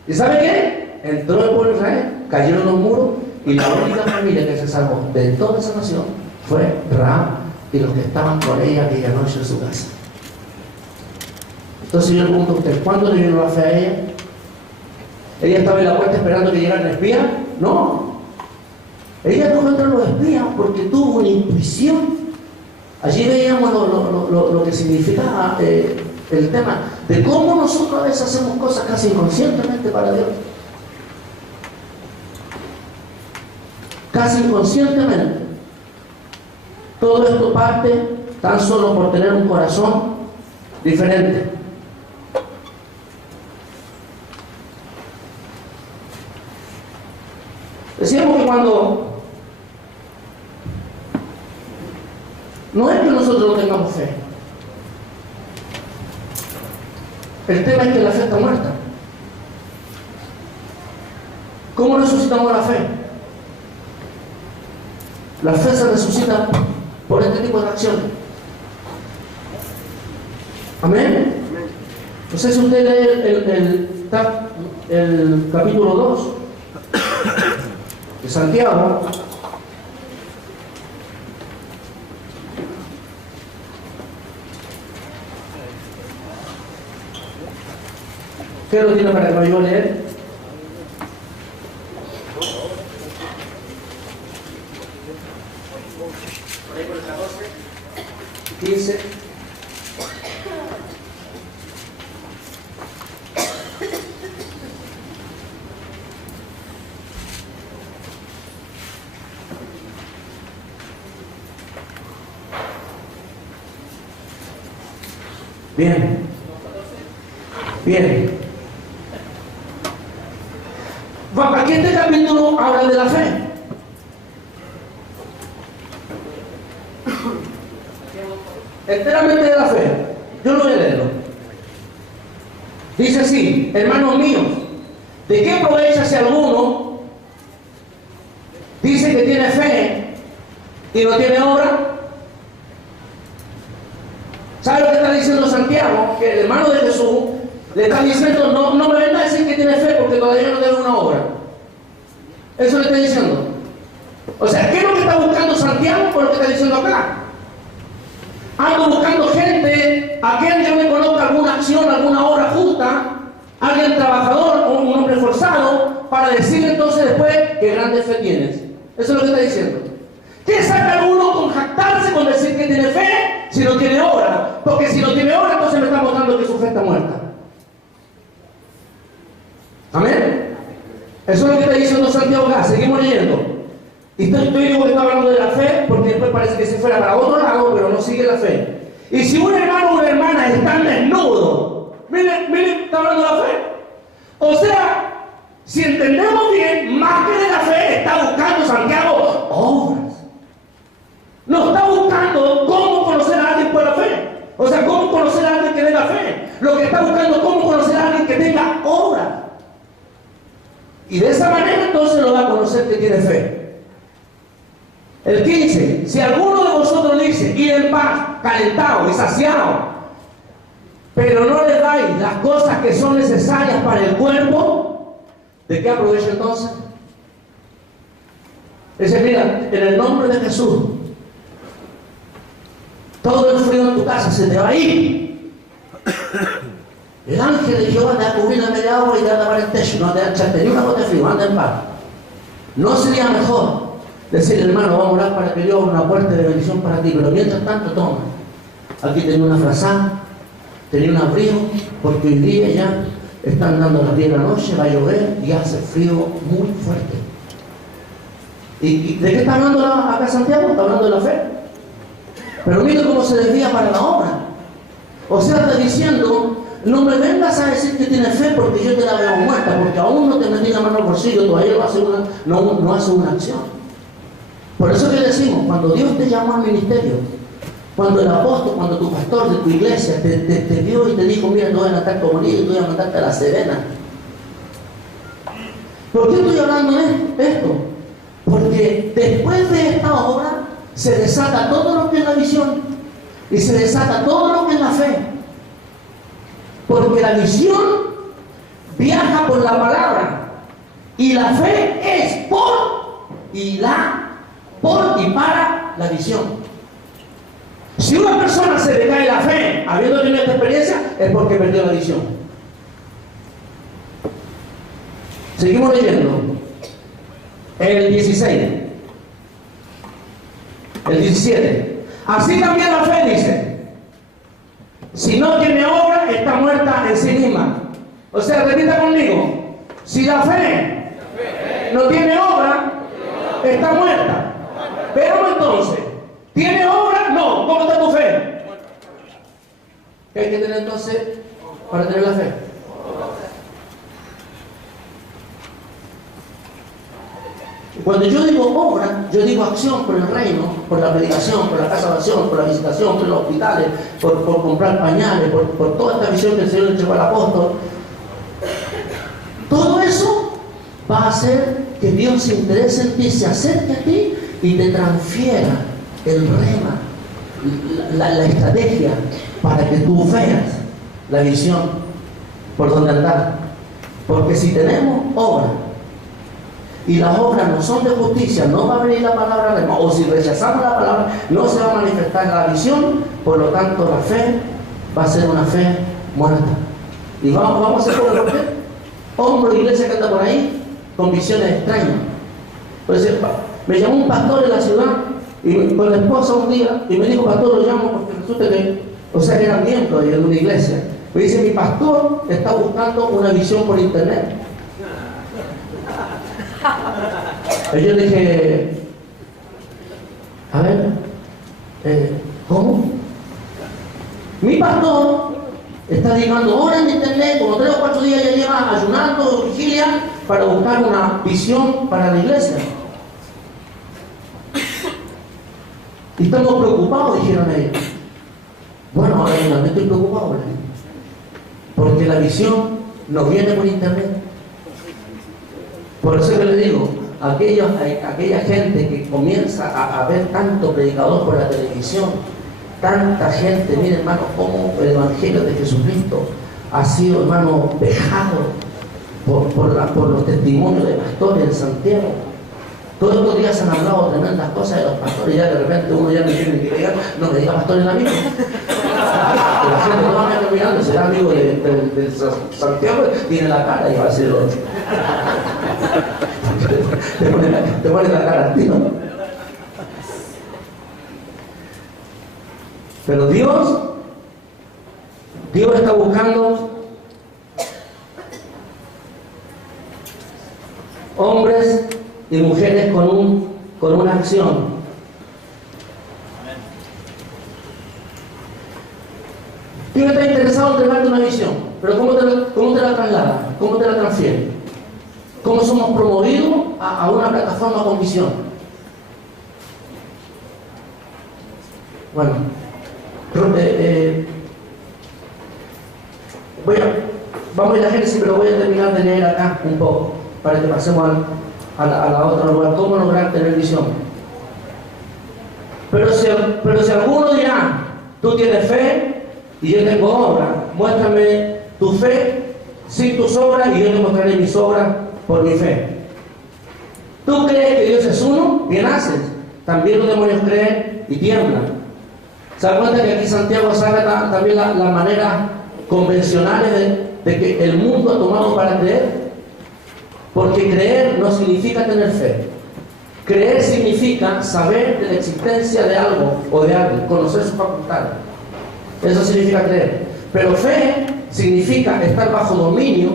¿Y sabe qué? Entró el pueblo de Israel, cayeron los muros, y la única familia que se salvó de toda esa nación fue Rahab y los que estaban con ella aquella noche en su casa. Entonces yo le pregunto a usted, ¿cuándo le vino la fe a ella? ¿Ella estaba en la puerta esperando que llegara el espía? No. Ella dejó entrar los espías porque tuvo una intuición. Allí veíamos lo que significa el tema de cómo nosotros a veces hacemos cosas casi inconscientemente para Dios. Casi inconscientemente. Todo esto parte tan solo por tener un corazón diferente. Decíamos que cuando no es que nosotros no tengamos fe, el tema es que la fe está muerta. ¿Cómo resucitamos la fe? La fe se resucita por este tipo de acciones. Amén. No sé si usted lee el capítulo 2 de Santiago. ¿Qué lo tiene para que me ayude a leer? Por ahí por el 14, 15. Bien. Bien. Aquí este capítulo habla de la fe. Enteramente de la fe. Yo lo voy a leerlo. Dice así: hermanos míos, ¿de qué aprovecha si alguno dice que tiene fe y no tiene obra? ¿Sabe lo que está diciendo Santiago? Que el hermano de Jesús le está diciendo, no me venga a decir que tiene fe porque todavía no tiene una obra. Eso le está diciendo. O sea, ¿qué es lo que está buscando Santiago por lo que está diciendo acá? Ando buscando gente a quien yo me conozca alguna acción, alguna obra justa, alguien trabajador o un hombre forzado, para decir entonces después qué grande fe tienes. Eso es lo que está diciendo. ¿Qué saca uno con jactarse, con decir que tiene fe, si no tiene obra? Porque si no tiene obra, entonces me está mostrando que su fe está muerta. Amén. Eso es lo que está diciendo Santiago acá. Seguimos leyendo. Y estoy digo que está hablando de la fe, porque después parece que se fuera para otro lado, pero no sigue la fe. Y si un hermano o una hermana están desnudos, miren, está hablando de la fe. O sea, si entendemos bien, más que de la fe, está buscando Santiago obras. No está buscando cómo conocer a alguien por la fe. O sea, cómo conocer a alguien que tenga fe. Lo que está buscando es cómo conocer a alguien que tenga obras. Y de esa manera entonces lo va a conocer que tiene fe. El 15, si alguno de vosotros dice, id en paz, calentado y saciado, pero no le dais las cosas que son necesarias para el cuerpo, ¿de qué aprovecha entonces? Dice, mira, en el nombre de Jesús, todo el frío en tu casa se te va a ir. El ángel de Jehová te va a cubrir la media agua y te va a tapar el techo, no te va a echarte ni una gota de frío, anda en paz. ¿No sería mejor decir, hermano, vamos a orar para que Dios abra una puerta de bendición para ti? Pero mientras tanto, toma. Aquí tenía una frazada, tenía un abrigo, porque hoy día ya están dando las 10 de la noche, va a llover y hace frío muy fuerte. ¿Y de qué está hablando acá Santiago? Está hablando de la fe. Pero mira cómo se desvía para la obra. O sea, está diciendo, no me vengas a decir que tienes fe porque yo te la veo muerta, porque aún no te metí la mano al bolsillo, todavía no hace una acción. Por eso que decimos, cuando Dios te llamó al ministerio, cuando el apóstol, cuando tu pastor de tu iglesia te vio y te dijo, mira, tú vas a matar como niño y tú vas a mandarte a la Serena. ¿Por qué estoy hablando de esto? Porque después de esta obra se desata todo lo que es la visión y se desata todo lo que es la fe. Porque la visión viaja por la palabra y la fe es por y para la visión. Si una persona se le cae la fe habiendo tenido esta experiencia, es porque perdió la visión. Seguimos leyendo. El 16. El 17. Así también la fe dice: si no tiene obra, está muerta en sí misma. O sea, repita conmigo. Si la fe no tiene obra, está muerta. Veamos entonces. ¿Tiene obra? No. ¿Cómo está tu fe? ¿Qué hay que tener entonces para tener la fe? Cuando yo digo obra, yo digo acción por el reino, por la predicación, por la casa de oración, por la visitación, por los hospitales, por comprar pañales, por toda esta visión que el Señor le entregó al apóstol. Todo eso va a hacer que Dios se interese en ti, se acerque a ti y te transfiera el rema, la estrategia para que tú veas la visión por donde andar. Porque si tenemos obra y las obras no son de justicia, no va a venir la palabra rema, o si rechazamos la palabra, no se va a manifestar la visión. Por lo tanto, la fe va a ser una fe muerta. Y vamos a hacer como lo que hombre, iglesia que anda por ahí con visiones extrañas. Por ejemplo, me llamó un pastor en la ciudad y con la esposa un día y me dijo, pastor, lo llamo porque resulta que, o sea, que era miembro de una iglesia. Me dice, mi pastor está buscando una visión por internet. Y yo dije, a ver, ¿cómo? Mi pastor está dedicando horas en internet, como 3 o 4 días ya lleva ayunando, vigilia, para buscar una visión para la iglesia. Y estamos preocupados, dijeron ellos. Bueno, ahora yo también estoy preocupado, porque la visión nos viene por internet. Por eso que le digo, aquella gente que comienza a ver tanto predicador por la televisión, tanta gente, miren hermano, cómo el Evangelio de Jesucristo ha sido, hermano, vejado por los testimonios de pastores en Santiago. Todos estos días se han hablado tremendas cosas de los pastores, y ya de repente uno ya me tiene que llegar, no me diga pastor en amigo. La gente no va a estar mirando, será amigo de Santiago, tiene la cara y va a ser otro. Te pone la cara al tiro. Pero Dios está buscando hombres y mujeres con una acción. Dios está interesado en entregarte una visión, pero ¿cómo te la traslada? ¿Cómo te la transfiere? ¿Cómo somos promovidos a una plataforma con visión? Bueno, vamos a ir a Génesis, pero voy a terminar de leer acá un poco, para que pasemos a la otra lugar. ¿Cómo lograr tener visión? Pero si alguno dirá, tú tienes fe y yo tengo obra, muéstrame tu fe sin tus obras y yo te mostraré mis obras por mi fe. ¿Tú crees que Dios es uno? Bien haces. También los demonios creen y tiemblan. ¿Se dan cuenta que aquí Santiago saca también las maneras convencionales de que el mundo ha tomado para creer? Porque creer no significa tener fe. Creer significa saber de la existencia de algo o de alguien, conocer su facultad. Eso significa creer. Pero fe significa estar bajo dominio,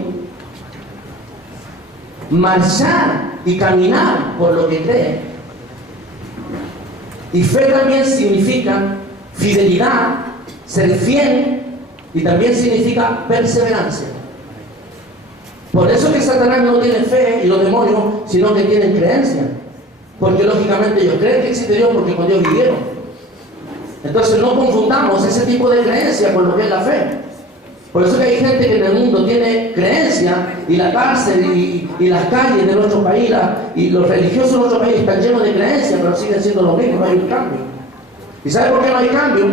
marchar y caminar por lo que cree. Y fe también significa fidelidad, ser fiel, y también significa perseverancia. Por eso que Satanás no tiene fe y los demonios, sino que tienen creencia. Porque lógicamente ellos creen que existe Dios porque con Dios vivieron. Entonces no confundamos ese tipo de creencia con lo que es la fe. Por eso que hay gente que en el mundo tiene creencia, y la cárcel y las calles de nuestro país y los religiosos de nuestro país están llenos de creencia, pero siguen siendo lo mismo, no hay un cambio. ¿Y sabe por qué no hay cambio?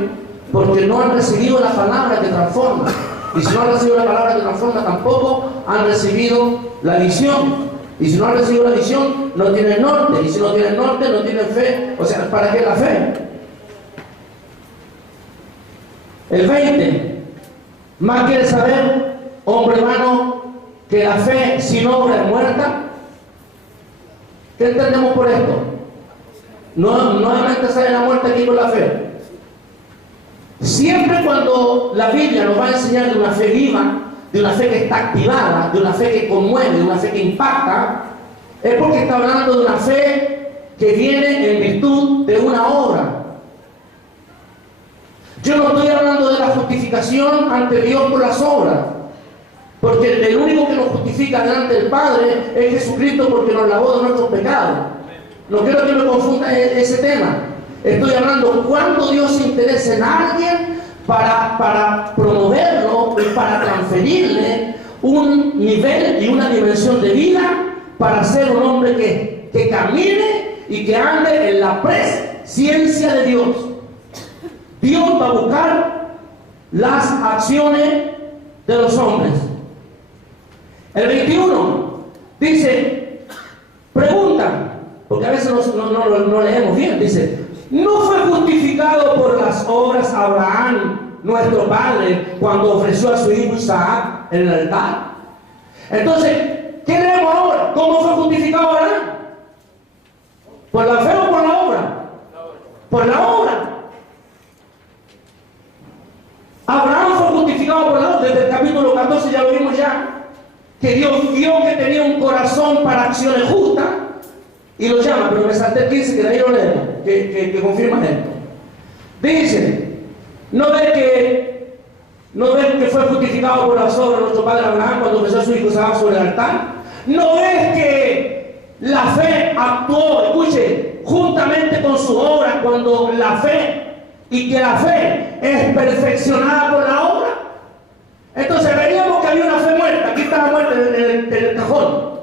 Porque no han recibido la palabra que transforma. Y si no han recibido la palabra que transforma, tampoco han recibido la visión. Y si no han recibido la visión, no tienen norte. Y si no tienen norte, no tienen fe. O sea, ¿para qué la fe? El 20. Más quiere saber, hombre hermano, que la fe sin obra es muerta. ¿Qué entendemos por esto? Nuevamente sale la muerte aquí con la fe. Siempre cuando la Biblia nos va a enseñar de una fe viva, de una fe que está activada, de una fe que conmueve, de una fe que impacta, es porque está hablando de una fe que viene en virtud de una obra. Yo no estoy hablando de la justificación ante Dios por las obras, porque el único que nos justifica delante del Padre es Jesucristo, porque nos lavó de nuestros pecados. No quiero que me confunda ese tema. Estoy hablando cuando Dios se interesa en alguien para promoverlo y para transferirle un nivel y una dimensión de vida para ser un hombre que camine y que ande en la presencia de Dios. Dios va a buscar las acciones de los hombres. El 21 dice, pregunta, porque a veces no leemos bien, dice, ¿no fue justificado por las obras Abraham, nuestro padre, cuando ofreció a su hijo Isaac en el altar? Entonces, ¿qué leemos ahora? ¿Cómo fue justificado Abraham? ¿Por la fe o por la obra? Por la obra. Abraham fue justificado por la obra. Desde el capítulo 14 ya lo vimos ya, que Dios vio que tenía un corazón para acciones justas y lo llama, pero me salté el 15, que de ahí lo leemos, que confirma esto. Dice, ¿no ves que fue justificado por las obras de nuestro padre Abraham cuando ofreció a su hijo Isaac sobre el altar? ¿No ves que la fe actuó, escuche, juntamente con su obra cuando la fe, y que la fe es perfeccionada por la obra? Entonces veríamos que había una fe muerta. Aquí está la muerte en el cajón.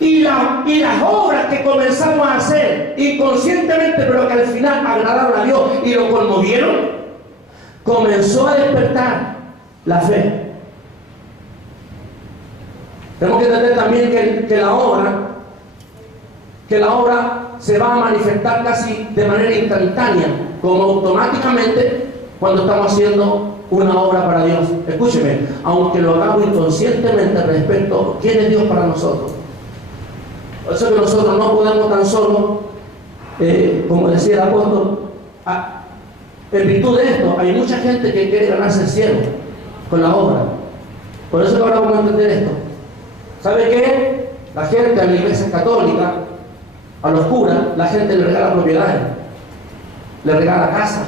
Y las obras que comenzamos a hacer inconscientemente, pero que al final agradaron a Dios y lo conmovieron, comenzó a despertar la fe. Tenemos que entender también que la obra se va a manifestar casi de manera instantánea, como automáticamente cuando estamos haciendo una obra para Dios. Escúcheme, aunque lo hagamos inconscientemente respecto a quién es Dios para nosotros. Por eso que nosotros no podemos tan solo, como decía el apóstol, en virtud de esto, hay mucha gente que quiere ganarse el cielo con la obra. Por eso que ahora vamos a entender esto. ¿Sabe qué? La gente a la iglesia católica, a los curas, la gente le regala propiedades, le regala casa.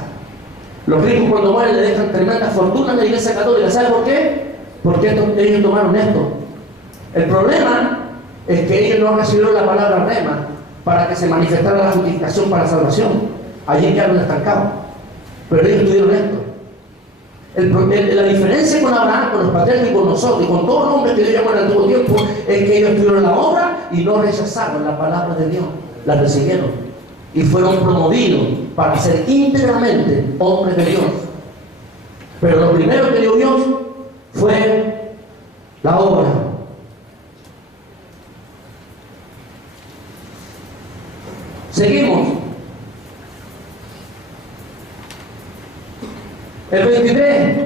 Los ricos cuando mueren le dejan tremenda fortuna en la iglesia católica. ¿Sabe por qué? Porque ellos tomaron esto. El problema es que ellos no recibieron la palabra rema para que se manifestara la justificación para la salvación. Allí quedaron estancados. Pero ellos tuvieron esto. La diferencia con Abraham, con los patriarcas y con nosotros, y con todos los hombres que Dios llamó en el antiguo tiempo, es que ellos tuvieron la obra y no rechazaron la palabra de Dios. La recibieron. Y fueron promovidos para ser íntegramente hombres de Dios. Pero lo primero que dio Dios fue la obra. Seguimos. El 23.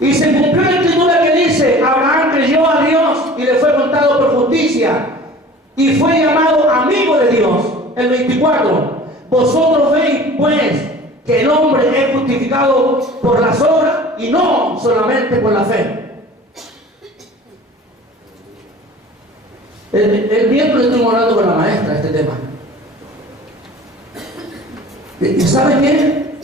Y se cumplió la escritura que dice: Abraham creyó a Dios y le fue contado por justicia y fue llamado amigo de Dios. El 24. Vosotros veis pues que el hombre es justificado por las obras y no solamente por la fe. El miércoles estuvimos hablando con la maestra de este tema. ¿Y sabe qué?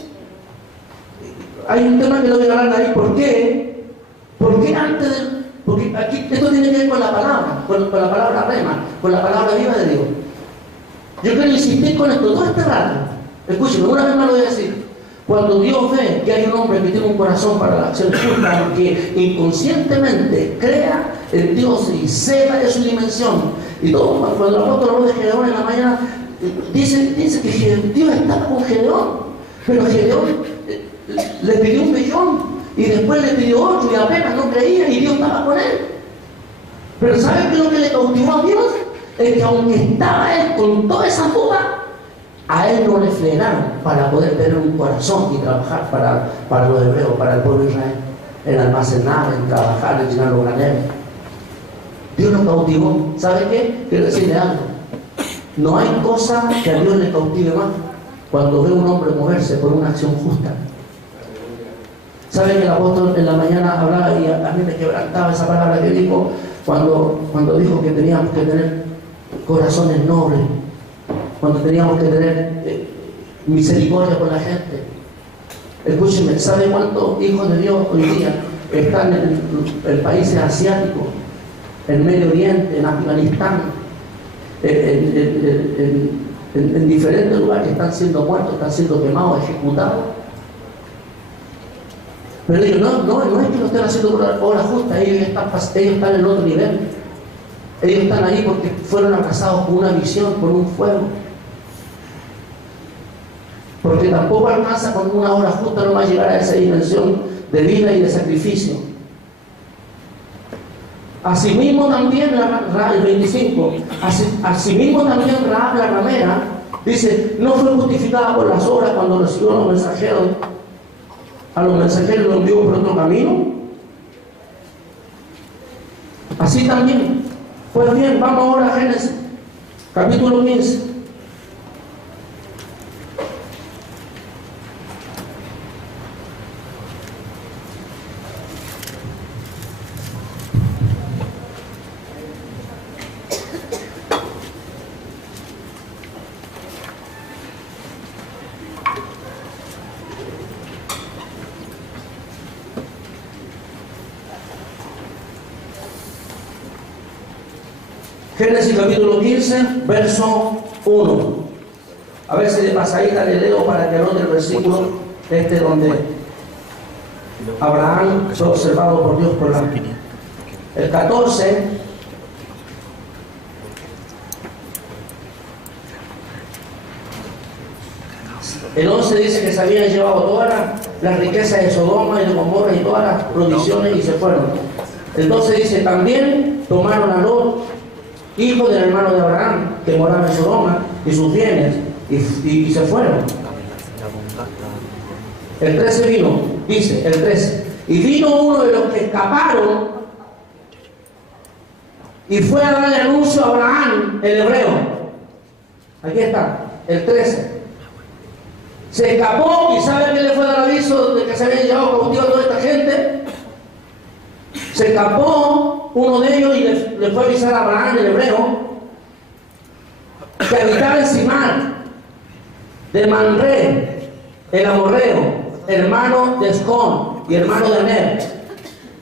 Hay un tema que lo voy a hablar ahí. ¿Por qué? Porque antes de... Porque aquí esto tiene que ver con la palabra, con la palabra rema, con la palabra viva de Dios. Yo quiero insistir con esto todo este rato. Escúcheme, una vez más lo voy a decir. Cuando Dios ve que hay un hombre que tiene un corazón para la acción justa, que inconscientemente crea en Dios y ceda de su dimensión, y todo, cuando el apóstol habló de Gedeón en la mañana, dice que Dios estaba con Gedeón, pero Gedeón le pidió 1 millón y después le pidió 8 y apenas no creía y Dios estaba con él. Pero ¿sabe qué es lo que le cautivó a Dios? Es que aunque estaba él con toda esa fuga, a él no le frenaron para poder tener un corazón y trabajar para los hebreos, para el pueblo de Israel, en almacenar, en trabajar, en llenar los graneros. Dios nos cautivó. ¿Sabe qué? Quiero decirle algo. No hay cosa que a Dios le cautive más cuando ve a un hombre moverse por una acción justa. ¿Sabe que el apóstol en la mañana hablaba y a mí me quebrantaba esa palabra que dijo cuando dijo que teníamos que tener corazones nobles, cuando teníamos que tener misericordia con la gente? Escúcheme, ¿sabe cuántos hijos de Dios hoy día están en países asiáticos, en Medio Oriente, en Afganistán, en diferentes lugares, están siendo muertos, están siendo quemados, ejecutados? Pero ellos no es que lo estén haciendo por obra justa, ellos están en otro nivel. Ellos están ahí porque fueron abrazados por una visión, por un fuego. Porque tampoco alcanza con una obra justa, no va a llegar a esa dimensión de vida y de sacrificio. Asimismo también, el 25, asimismo también Rahab la ramera, dice, no fue justificada por las obras cuando recibió a los mensajeros lo envió por otro camino. Así también. Pues bien, vamos ahora a Génesis, capítulo 15. Génesis capítulo 15, verso 1. A ver si de pasadita le leo para que anote el versículo donde Abraham fue observado por Dios por la... El 14. El 11 dice que se habían llevado todas las riquezas de Sodoma y de Gomorra y todas las provisiones y se fueron. El 12 dice, también tomaron a Lot, hijo del hermano de Abraham, que moraba en Sodoma, y sus bienes, y se fueron. El 13 vino, dice, el 13, y vino uno de los que escaparon, y fue a darle anuncio a Abraham, el hebreo. Aquí está, el 13. Se escapó y ¿sabe quién le fue a dar aviso de que se había llevado cautivo a toda esta gente? Se escapó uno de ellos y le fue a avisar a Abraham, el hebreo, que habitaba en Simar, de Manré, el amorreo, hermano de Escón y hermano de Aner,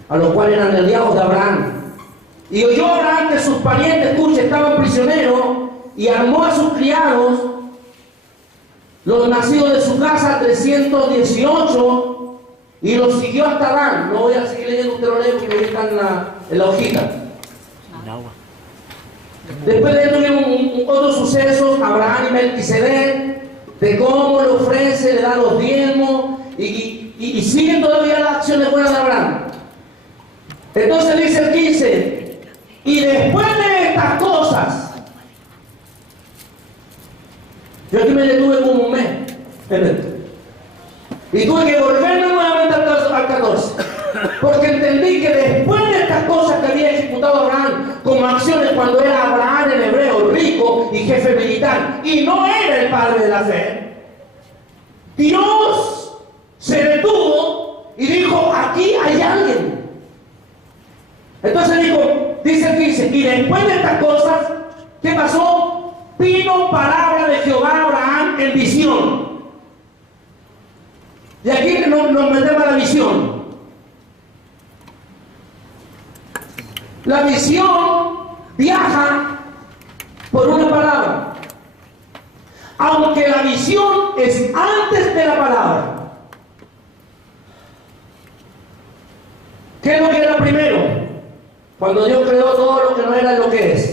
a los cuales eran aliados de Abraham. Y oyó Abraham que sus parientes, escucha, estaban prisioneros, y armó a sus criados, los nacidos de su casa, 318, y los siguió hasta Dan. No voy a seguir leyendo, usted lo lee porque ahí está en la hojita. Después de esto vienen otros sucesos, Abraham y Melquisedec, de cómo le ofrece, le da los diezmos, y siguen todavía las acciones buenas de Abraham. Entonces dice el 15, y después de estas cosas, yo aquí me detuve como un mes en esto. Y tuve que volverme nuevamente al 14. Porque entendí que después de estas cosas que había ejecutado Abraham como acciones cuando era Abraham el hebreo, rico y jefe militar, y no era el padre de la fe, Dios se detuvo y dijo, aquí hay alguien. Entonces dice el 15, y después de estas cosas, ¿qué pasó? Vino palabra de Jehová a Abraham en visión. Y aquí nos metemos a la visión. La visión viaja por una palabra. Aunque la visión es antes de la palabra. ¿Qué es lo que era primero? Cuando Dios creó todo lo que no era lo que es.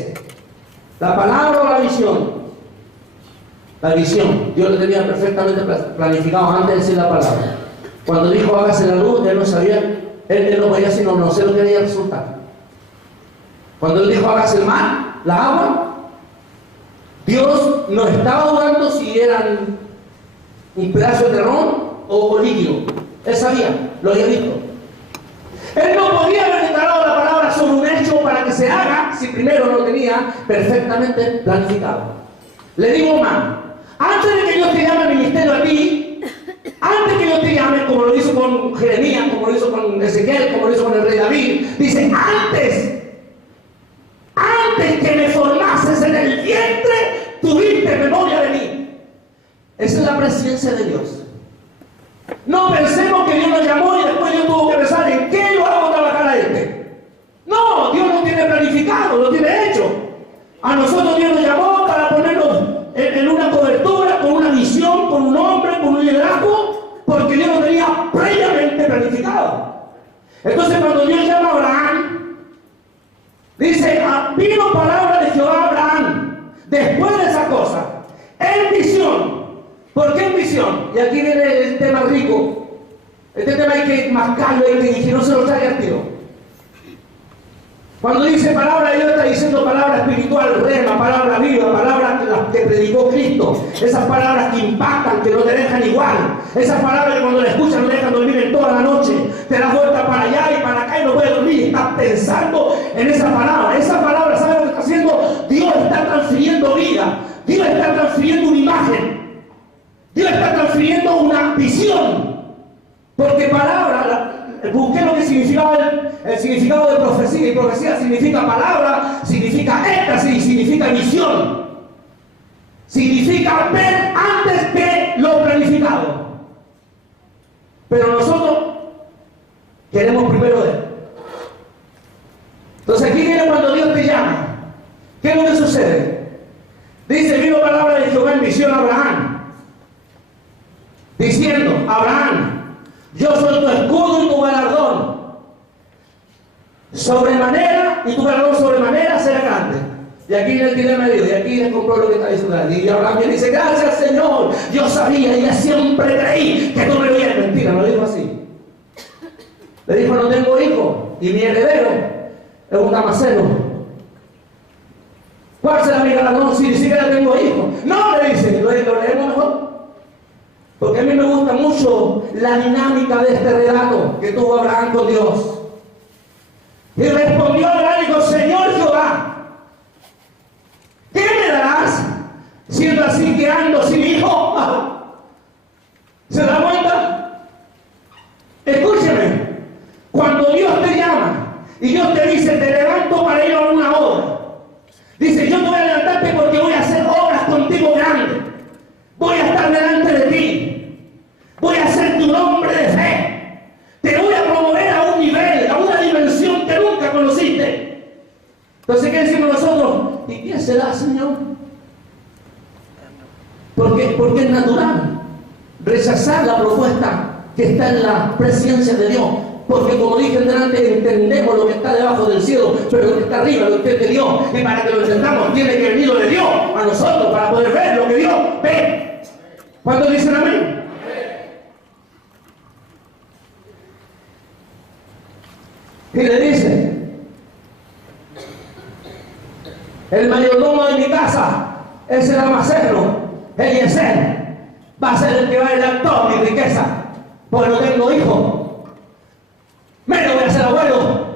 ¿La palabra o la visión? La visión. Dios lo tenía perfectamente planificado antes de decir la palabra. Cuando dijo hágase la luz, él no sabía, él no podía sino no sé lo que quería resultar. Cuando él dijo hágase el mar, la agua, Dios no estaba dudando si eran un pedazo de terrón o líquido. Él sabía, lo había visto. Él no podía haber declarado la palabra sobre un hecho para que se haga si primero no lo tenía perfectamente planificado. Le digo más, antes de que Dios te llame al ministerio a ti, antes que Dios te llame, como lo hizo con Jeremías, como lo hizo con Ezequiel, como lo hizo con el rey David, dice, antes que me formases en el vientre, tuviste memoria de mí. Esa es la presencia de Dios. No pensemos que Dios nos llamó y después Dios tuvo que pensar en qué lo hago trabajar a este. No, Dios lo tiene planificado, lo tiene hecho. A nosotros Dios nos llamó para ponernos en una cobertura, con una visión, con un hombre, con un liderazgo, porque Dios lo tenía previamente planificado. Entonces cuando Dios llama a Abraham, dice, vino palabra de Jehová a Abraham, después de esa cosa, en visión. ¿Por qué en visión? Y aquí viene el tema rico. Este tema hay que mascarlo, hay que decir, no se lo traiga al tiro. Cuando dice palabra de Dios, está diciendo palabra espiritual, rema, palabra viva, palabra que predicó Cristo. Esas palabras que impactan, que no te dejan igual. Esas palabras que cuando la escuchas no te dejan dormir en toda la noche. Te das vuelta para allá y para acá y no puedes dormir. Estás pensando en esa palabra. Esa palabra, ¿sabes lo que está haciendo? Dios está transfiriendo vida. Dios está transfiriendo una imagen. Dios está transfiriendo una visión. Porque palabra, busqué lo que significaba el significado de profecía. Y profecía significa palabra, significa éxtasis, significa visión. Significa ver antes que lo planificado. Pero nosotros queremos primero ver. Entonces aquí viene cuando Dios te llama. ¿Qué es lo que sucede? Dice, vino palabra de Jehová en visión a Abraham, diciendo, Abraham, yo soy tu escudo y tu galardón. Sobremanera, y tu galardón sobremanera será grande. Y aquí le tiene medio, y aquí le compró lo que está diciendo. Y Abraham le dice, gracias Señor, yo sabía y siempre creí que tú me oías. Mentira, no lo dijo así. Le dijo, no tengo hijo, y mi heredero es un damaseno. ¿Cuál será mi galardón si ni siquiera tengo hijo? No, le dice, lo leemos mejor. Porque a mí me gusta mucho la dinámica de este relato que tuvo Abraham con Dios. Y respondió Abraham y dijo, Señor Jehová, ¿qué me darás siendo así que ando sin hijo? Dios te dice, te levanto para ir a una obra. Dice, yo te voy a levantarte porque voy a hacer obras contigo grandes. Voy a estar delante de ti. Voy a hacer tu nombre de fe. Te voy a promover a un nivel, a una dimensión que nunca conociste. Entonces, ¿qué decimos nosotros? ¿Y quién será, Señor? Porque es natural rechazar la propuesta que está en la presencia de Dios. Porque como dije delante, entendemos lo que está debajo del cielo, pero lo que está arriba, lo que es de Dios. Y para que lo entendamos, tiene que venir lo de Dios a nosotros para poder ver lo que Dios ve. ¿Cuántos dicen amén? Y le dice, el mayordomo de mi casa es el almaceno, Eliezer, va a ser el que va a heredar toda mi riqueza, porque no tengo hijos. Menos voy a ser abuelo.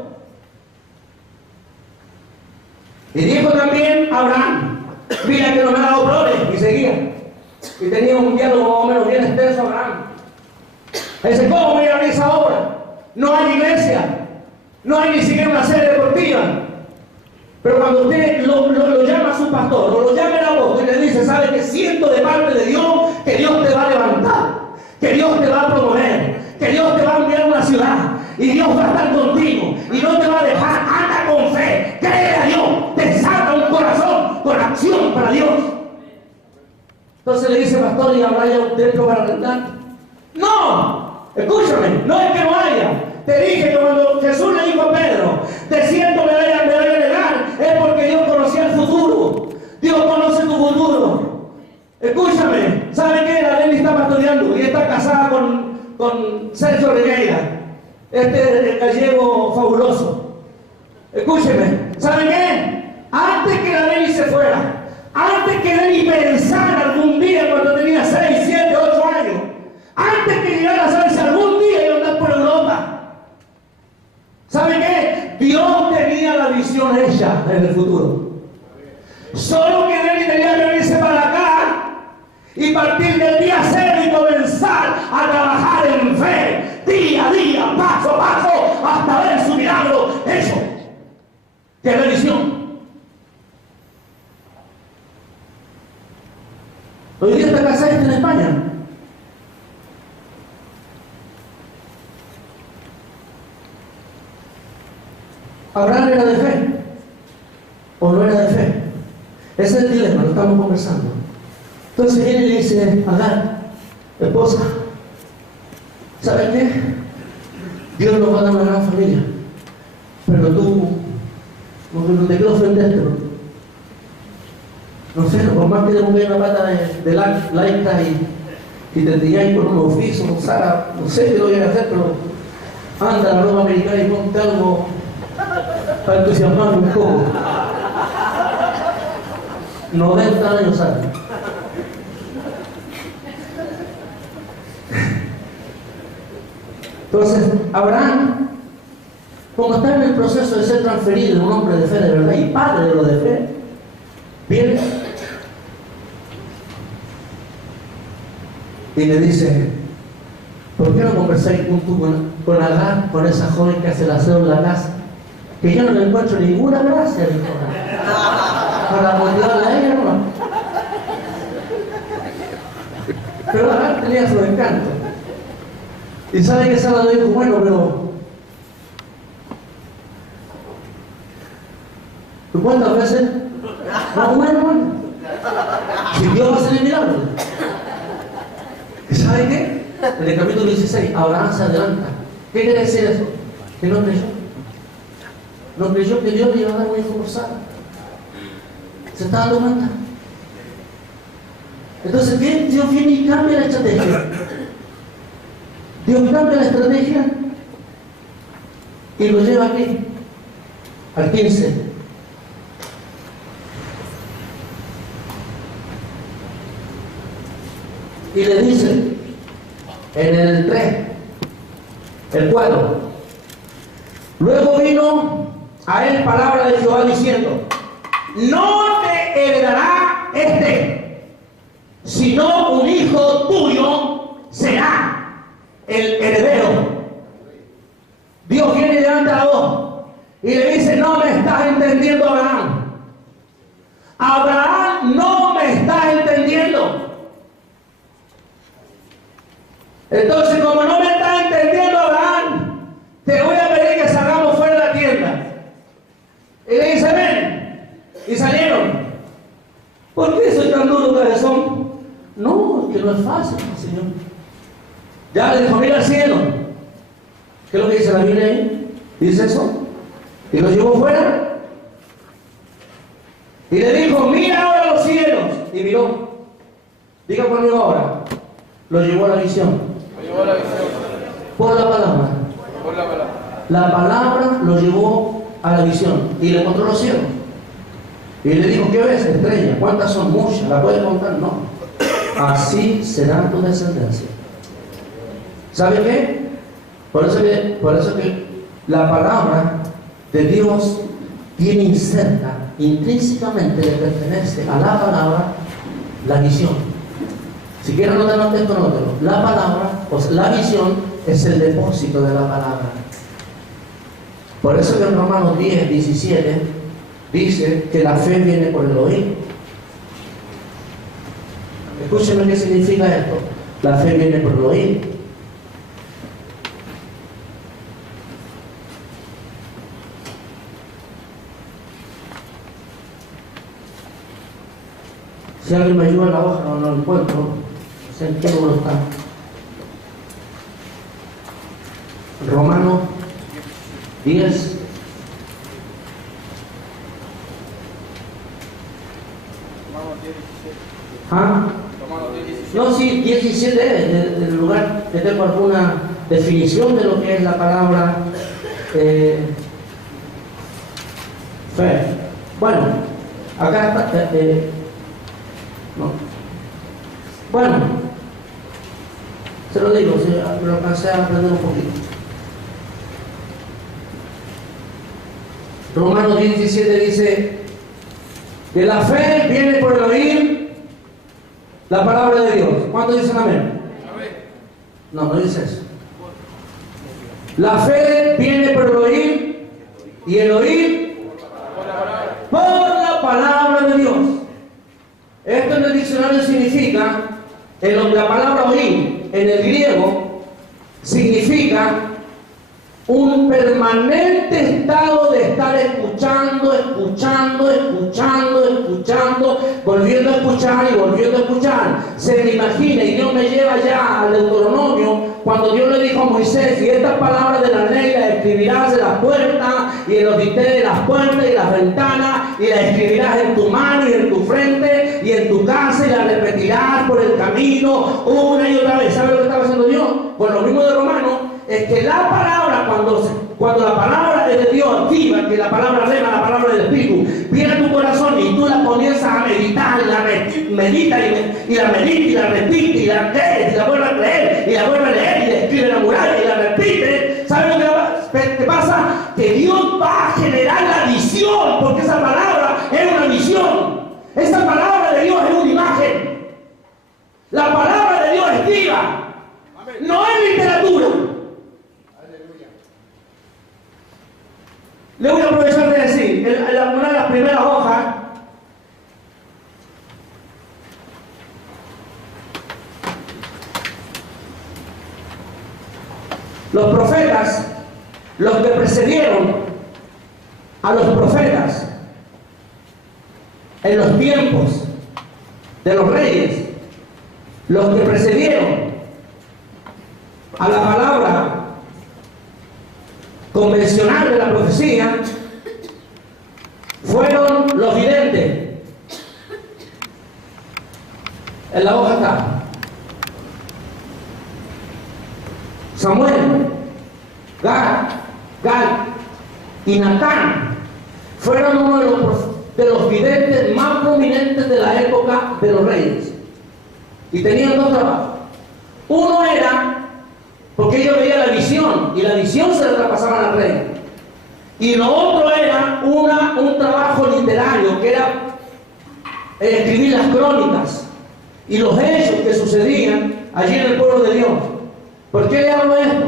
Y dijo también Abraham, mira que no me ha dado flores, y seguía. Y tenía un diálogo más o menos bien extenso Abraham. Dice, ¿cómo voy a abrir esa obra? No hay iglesia, no hay ni siquiera una sede deportiva. Pero cuando usted lo llama a su pastor, o lo llama a vos, y le dice, sabe que siento de parte de Dios que Dios te va a levantar, que Dios te va a promover, que Dios te va a enviar a una ciudad, y Dios va a estar contigo, y no te va a dejar, anda con fe, cree a Dios, te saca un corazón con acción para Dios. Entonces le dice, pastor, ¿y habrá ya un templo para rentar? No, escúchame, no es que no haya. Te dije que cuando Jesús le dijo a Pedro, de cierto me vaya a negar, es porque Dios conocía el futuro. Dios conoce tu futuro. Escúchame, ¿sabe qué? La Lely está pastoreando y está casada con Sergio Regueira, el gallego fabuloso. Escúcheme, ¿sabe qué? Antes que la Lely se fuera, antes que Lely pensara algún día cuando tenía 6, 7, 8 años, antes que llegara a saber si algún día iba a andar por Europa, ¿sabe qué? Dios tenía la visión hecha en el futuro. Solo que Lely tenía que venirse para acá y partir del día cero y comenzar a trabajar en fe, día a día, paso a paso, hasta ver su milagro hecho. ¡Qué bendición! Hoy día está casada en España. ¿Abraham era de fe o no era de fe? Ese es el dilema, lo estamos conversando. Entonces viene y le dice a Agar, esposa, ¿sabes qué? Dios nos va a dar una gran familia, pero tú, no te quiero ofender, pero no sé, por más que le ponga una pata de laica y te digáis con un oficio, con Sara, no sé qué lo voy a hacer, pero anda a la Roma americana y ponte algo para entusiasmarme un poco. 90 años años. Entonces, Abraham, como está en el proceso de ser transferido en un hombre de fe de verdad y padre de lo de fe, viene y le dice, ¿por qué no conversáis con Agar, con esa joven que hace el aseo en la casa? Que yo no le encuentro ninguna gracia, dijo, para motivarla a ella, no. Pero Agar tenía su encanto. Y sabe que Sara le dijo, bueno, pero ¿tú cuántas veces? No, bueno. Si Dios va a hacer el milagro. ¿Y sabe qué? En el capítulo 16, Abraham se adelanta. ¿Qué quiere decir eso? Que no creyó. No creyó que Dios le iba a dar un hijo por Sara. Se estaba dando cuenta. Entonces, ¿qué? Dios viene y cambia la estrategia. Dios cambia la estrategia y lo lleva aquí, al 15. Y le dice, en el 3, el 4, luego vino a él palabra de Jehová diciendo, no te heredará sino un hijo tuyo será el heredero. Dios viene y levanta la voz y Y le dice, no me estás entendiendo, Abraham. Abraham, no me estás entendiendo. Entonces, como no me estás entendiendo, Abraham, te voy a pedir que salgamos fuera de la tienda. Y le dice, ven. Y salieron. ¿Por qué soy tan duro, cabezón? No, que no es fácil, Señor. Ya le dijo, mira al cielo. ¿Qué es lo que dice la Biblia ahí? Dice eso. Y lo llevó fuera. Y le dijo, mira ahora los cielos. Y miró. Diga conmigo ahora. Lo llevó a la visión. Lo llevó a la visión. Por la palabra. Por la palabra. La palabra lo llevó a la visión. Y le mostró los cielos. Y le dijo, ¿qué ves? Estrellas. ¿Cuántas son? Muchas. ¿La puedes contar? No. Así será tu descendencia. ¿Sabe qué? Por eso que la palabra de Dios tiene inserta, intrínsecamente le pertenece a la palabra la visión. Si quieres anotarlo, anótalo. La palabra, o sea, la visión es el depósito de la palabra. Por eso que en Romanos 10, 17 dice que la fe viene por el oír. Escúcheme qué significa esto. La fe viene por el oír. Si alguien me ayuda en la hoja, no lo encuentro. No sé en qué número está. Romanos 10. ¿Ah? No, sí, 17 es el lugar que tengo alguna definición de lo que es la palabra fe. Bueno, acá está. No. Bueno, se lo digo, lo alcancé a aprender un poquito. Romanos 17 dice que la fe viene por el oír la palabra de Dios. ¿Cuántos dicen amén? No, no dice eso. La fe viene por el oír y el oír por la palabra de Dios. Esto en el diccionario significa, la palabra oír en el griego significa un permanente estado de estar escuchando, volviendo a escuchar y volviendo a escuchar. Se me imagina, y Dios me lleva ya al Deuteronomio, cuando Dios le dijo a Moisés, y estas palabras de la ley las escribirás en las puertas y en los dinteles de las puertas y las ventanas, y las escribirás en tu mano y en tu frente y en tu casa, y las repetirás por el camino una y otra vez. ¿Sabe lo que estaba haciendo Dios? Pues lo mismo de Romanos, es que la palabra, cuando la palabra es de Dios activa, que la palabra rema, la palabra del Espíritu, viene a tu corazón y tú la comienzas a meditar, y la meditas y la repites, y la lees, y la vuelves a leer, y la vuelves a leer, y la escribe en la muralla, y la repites. ¿Sabes lo que te pasa? Que Dios va a generar la visión, porque esa palabra es una visión. Esa palabra de Dios es una imagen. La palabra de Dios es viva, no es literatura. Le voy a aprovechar de decir, en una de las primeras hojas, los profetas, los que precedieron a los profetas en los tiempos de los reyes, los que precedieron a la palabra convencional de la profecía, fueron los videntes. En la hoja está Samuel, Gad y Natán. Fueron uno de los videntes más prominentes de la época de los reyes, y tenían dos trabajos. Uno era porque ellos veían la visión, y la visión se la traspasaban al rey. Y lo otro era un trabajo literario, que era escribir las crónicas y los hechos que sucedían allí en el pueblo de Dios. ¿Por qué le hablo esto?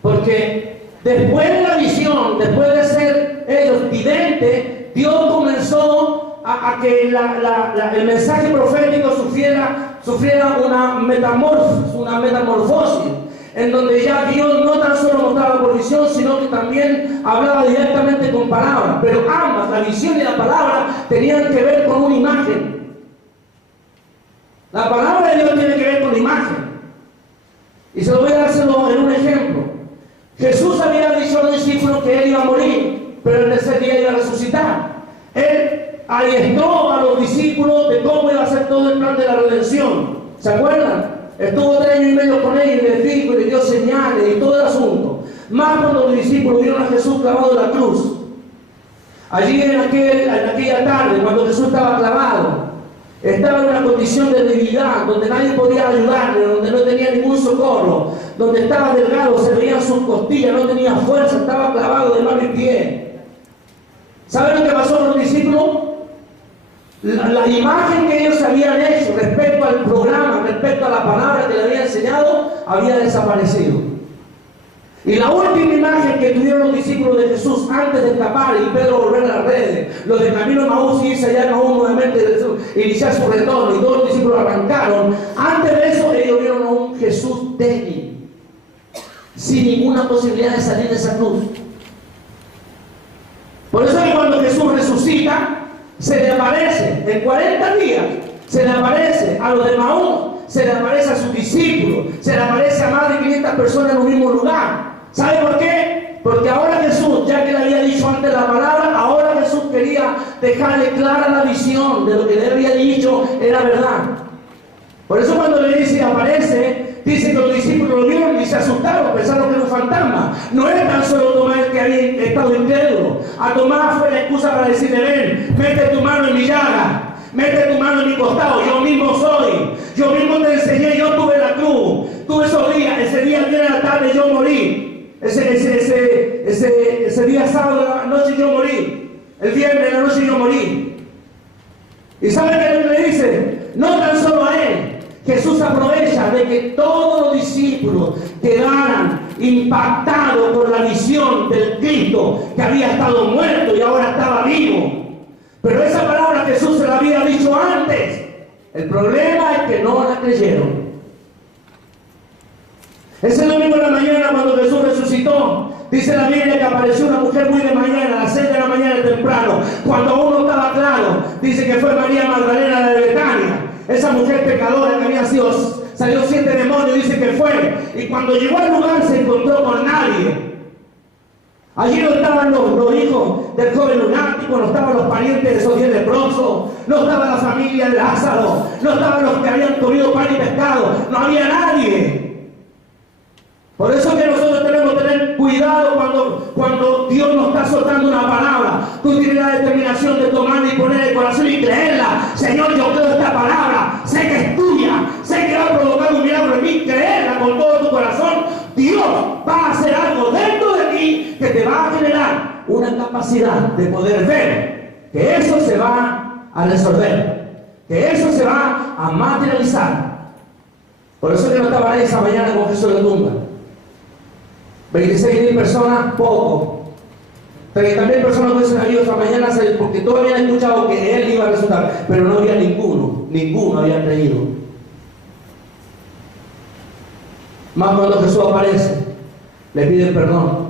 Porque después de la visión, después de ser ellos videntes, Dios comenzó a que el mensaje profético sufriera una metamorfosis, en donde ya Dios no tan solo mostraba por visión, sino que también hablaba directamente con palabras. Pero ambas, la visión y la palabra, tenían que ver con una imagen. La palabra de Dios tiene que ver con la imagen. Y se lo voy a dárselo en un ejemplo. Jesús había dicho a los discípulos que Él iba a morir, pero el tercer día iba a resucitar. Él adiestró a los discípulos de cómo iba a ser todo el plan de la redención. ¿Se acuerdan? Estuvo 3 años y medio con ellos y les dijo y les dio señales y todo el asunto. Más cuando los discípulos vieron a Jesús clavado en la cruz. Allí en aquella tarde, cuando Jesús estaba clavado, estaba en una condición de debilidad, donde nadie podía ayudarle, donde no tenía ningún socorro, donde estaba delgado, se veían sus costillas, no tenía fuerza, estaba clavado de mano y pie. ¿Saben lo que pasó con los discípulos? La imagen que ellos habían hecho respecto al programa, respecto a la palabra que le había enseñado, había desaparecido. Y la última imagen que tuvieron los discípulos de Jesús antes de escapar y Pedro volver a las redes, los de camino a Maús y irse allá a Maús nuevamente, iniciar su retorno, y todos los discípulos arrancaron. Antes de eso, ellos vieron a un Jesús débil, sin ninguna posibilidad de salir de esa cruz. Por eso es que cuando Jesús resucita, se le aparece en 40 días, se le aparece a los de Maús, se le aparece a sus discípulos, se le aparece a más de 500 personas en un mismo lugar. ¿Sabe por qué? Porque ahora Jesús, ya que le había dicho antes la palabra, ahora Jesús quería dejarle clara la visión de lo que le había dicho era verdad. Por eso cuando le dice aparece, dice que los discípulos lo vieron y se asustaron, pensaron que era un fantasma. No es tan solo Tomás el que había estado incrédulo. A Tomás fue la excusa para decirle: ven, mete tu mano en mi llaga, mete tu mano en mi costado, yo mismo soy, yo mismo te enseñé, yo tuve la cruz, tuve esos días, ese día el viernes de la tarde yo morí, ese día sábado de la noche yo morí, el viernes de la noche yo morí. ¿Y saben qué le dice? No tan solo a él. Jesús aprovecha de que todos los discípulos quedaran impactados por la visión del Cristo que había estado muerto y ahora estaba vivo. Pero esa palabra Jesús se la había dicho antes. El problema es que no la creyeron. Ese domingo en la mañana, cuando Jesús resucitó, dice la Biblia que apareció una mujer muy de mañana, a las 6 de la mañana temprano, cuando aún no estaba claro. Dice que fue María Magdalena de Betania, esa mujer pecadora que había salió 7 demonios, dice que fue. Y cuando llegó al lugar se encontró con nadie. Allí no estaban los hijos del joven lunático, no estaban los parientes de esos 10 leprosos, no estaba la familia de Lázaro, no estaban los que habían comido pan y pescado, no había nadie. Por eso que nosotros tenemos que tener cuidado cuando Dios nos está soltando una palabra. Tú tienes la determinación de tomarla y ponerla en el corazón y creerla. Señor, yo creo esta palabra, sé que es tuya, sé que va a provocar un milagro en mí, creerla con todo tu corazón. Dios va a hacer algo dentro de ti que te va a generar una capacidad de poder ver que eso se va a resolver, que eso se va a materializar. Por eso que no estaba ahí esa mañana con Jesús en la tumba. 26.000 personas, poco. 30.000 personas que se han ido esta mañana porque todos habían escuchado que Él iba a resucitar, pero no había ninguno había creído. Más cuando Jesús aparece, le piden perdón.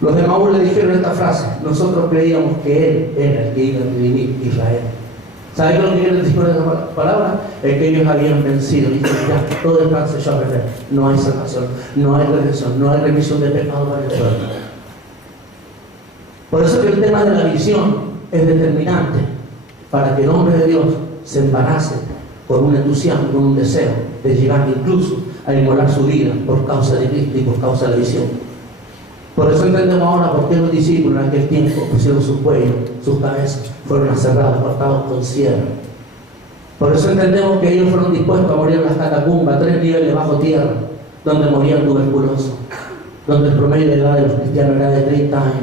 Los de Maús le dijeron esta frase: nosotros creíamos que Él era el que iba a redimir Israel. ¿Saben qué es lo que quieren decir con esa palabra? Es que ellos habían vencido. Y dicen: ya, todo el plan se echó a perder. No hay salvación, no hay redención, no hay remisión de pecado para el pueblo. Por eso que el tema de la visión es determinante para que el hombre de Dios se embarace con un entusiasmo, con un deseo de llegar incluso a inmolar su vida por causa de Cristo y por causa de la visión. Por eso entendemos ahora por qué los discípulos en aquel tiempo pusieron sus cuellos, sus cabezas, fueron aserrados, cortados con sierra. Por eso entendemos que ellos fueron dispuestos a morir en las catacumbas, 3 niveles bajo tierra, donde morían tuberculosos, donde el promedio de edad de los cristianos era de 30 años.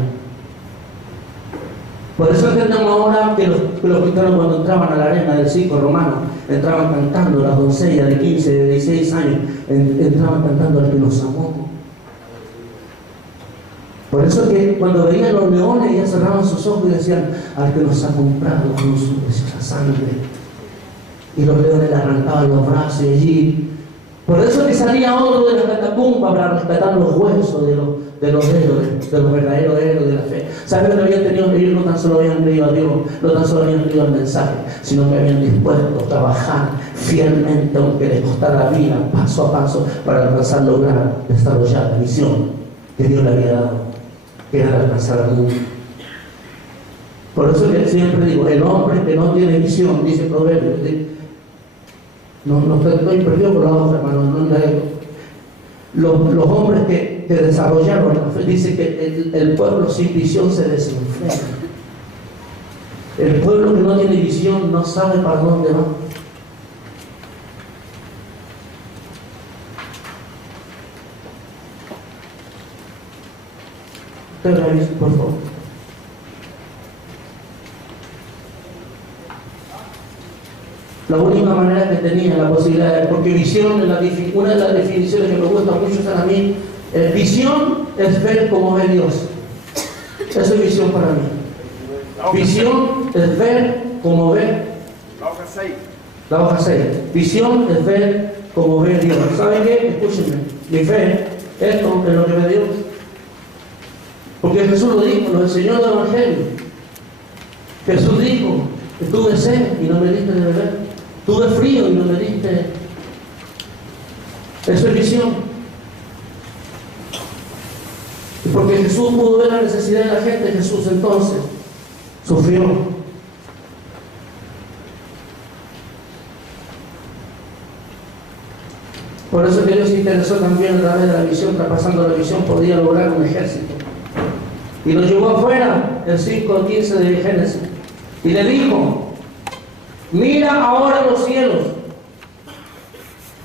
Por eso entendemos ahora que los cristianos, cuando entraban a la arena del circo romano, entraban cantando. Las doncellas de 15, de 16 años entraban cantando al que nos amó. Por eso que cuando veían los leones, ellas cerraban sus ojos y decían: al que nos ha comprado con su preciosa sangre. Y los leones le arrancaban los brazos y allí. Por eso que salía otro de la catacumba para rescatar los huesos de los héroes, de los verdaderos héroes de la fe. ¿Saben lo que habían tenido? Ellos no tan solo habían creído a Dios, no tan solo habían creído al mensaje, sino que habían dispuesto a trabajar fielmente, aunque les costara la vida, paso a paso, para alcanzar, lograr, desarrollar la visión que Dios le había dado, que era alcanzar al mundo. Por eso que siempre digo, el hombre que no tiene visión, dice Proverbios, no estoy perdido por la hoja, hermano, los hombres que desarrollaron la fe, dice que el pueblo sin visión se desenfrena. El pueblo que no tiene visión no sabe para dónde va. Usted revise, por favor. La única manera que tenía la posibilidad, porque visión, una de las definiciones que me gusta mucho a mí, visión es ver como ve Dios. Eso es visión para mí. Visión es ver como ve la hoja 6. Visión es ver como ve Dios. ¿Saben qué? Escúchenme. Mi fe es lo que ve Dios. Porque Jesús lo dijo, lo enseñó en el Evangelio. Jesús dijo: tuve sed y no me diste de beber. Tuve frío y no me diste. Eso es visión. Y porque Jesús pudo ver la necesidad de la gente, Jesús entonces sufrió. Por eso que Dios se interesó también a través de la visión, traspasando la visión podía lograr un ejército. Y lo llevó afuera, el 5:15 de Génesis, y le dijo: mira ahora los cielos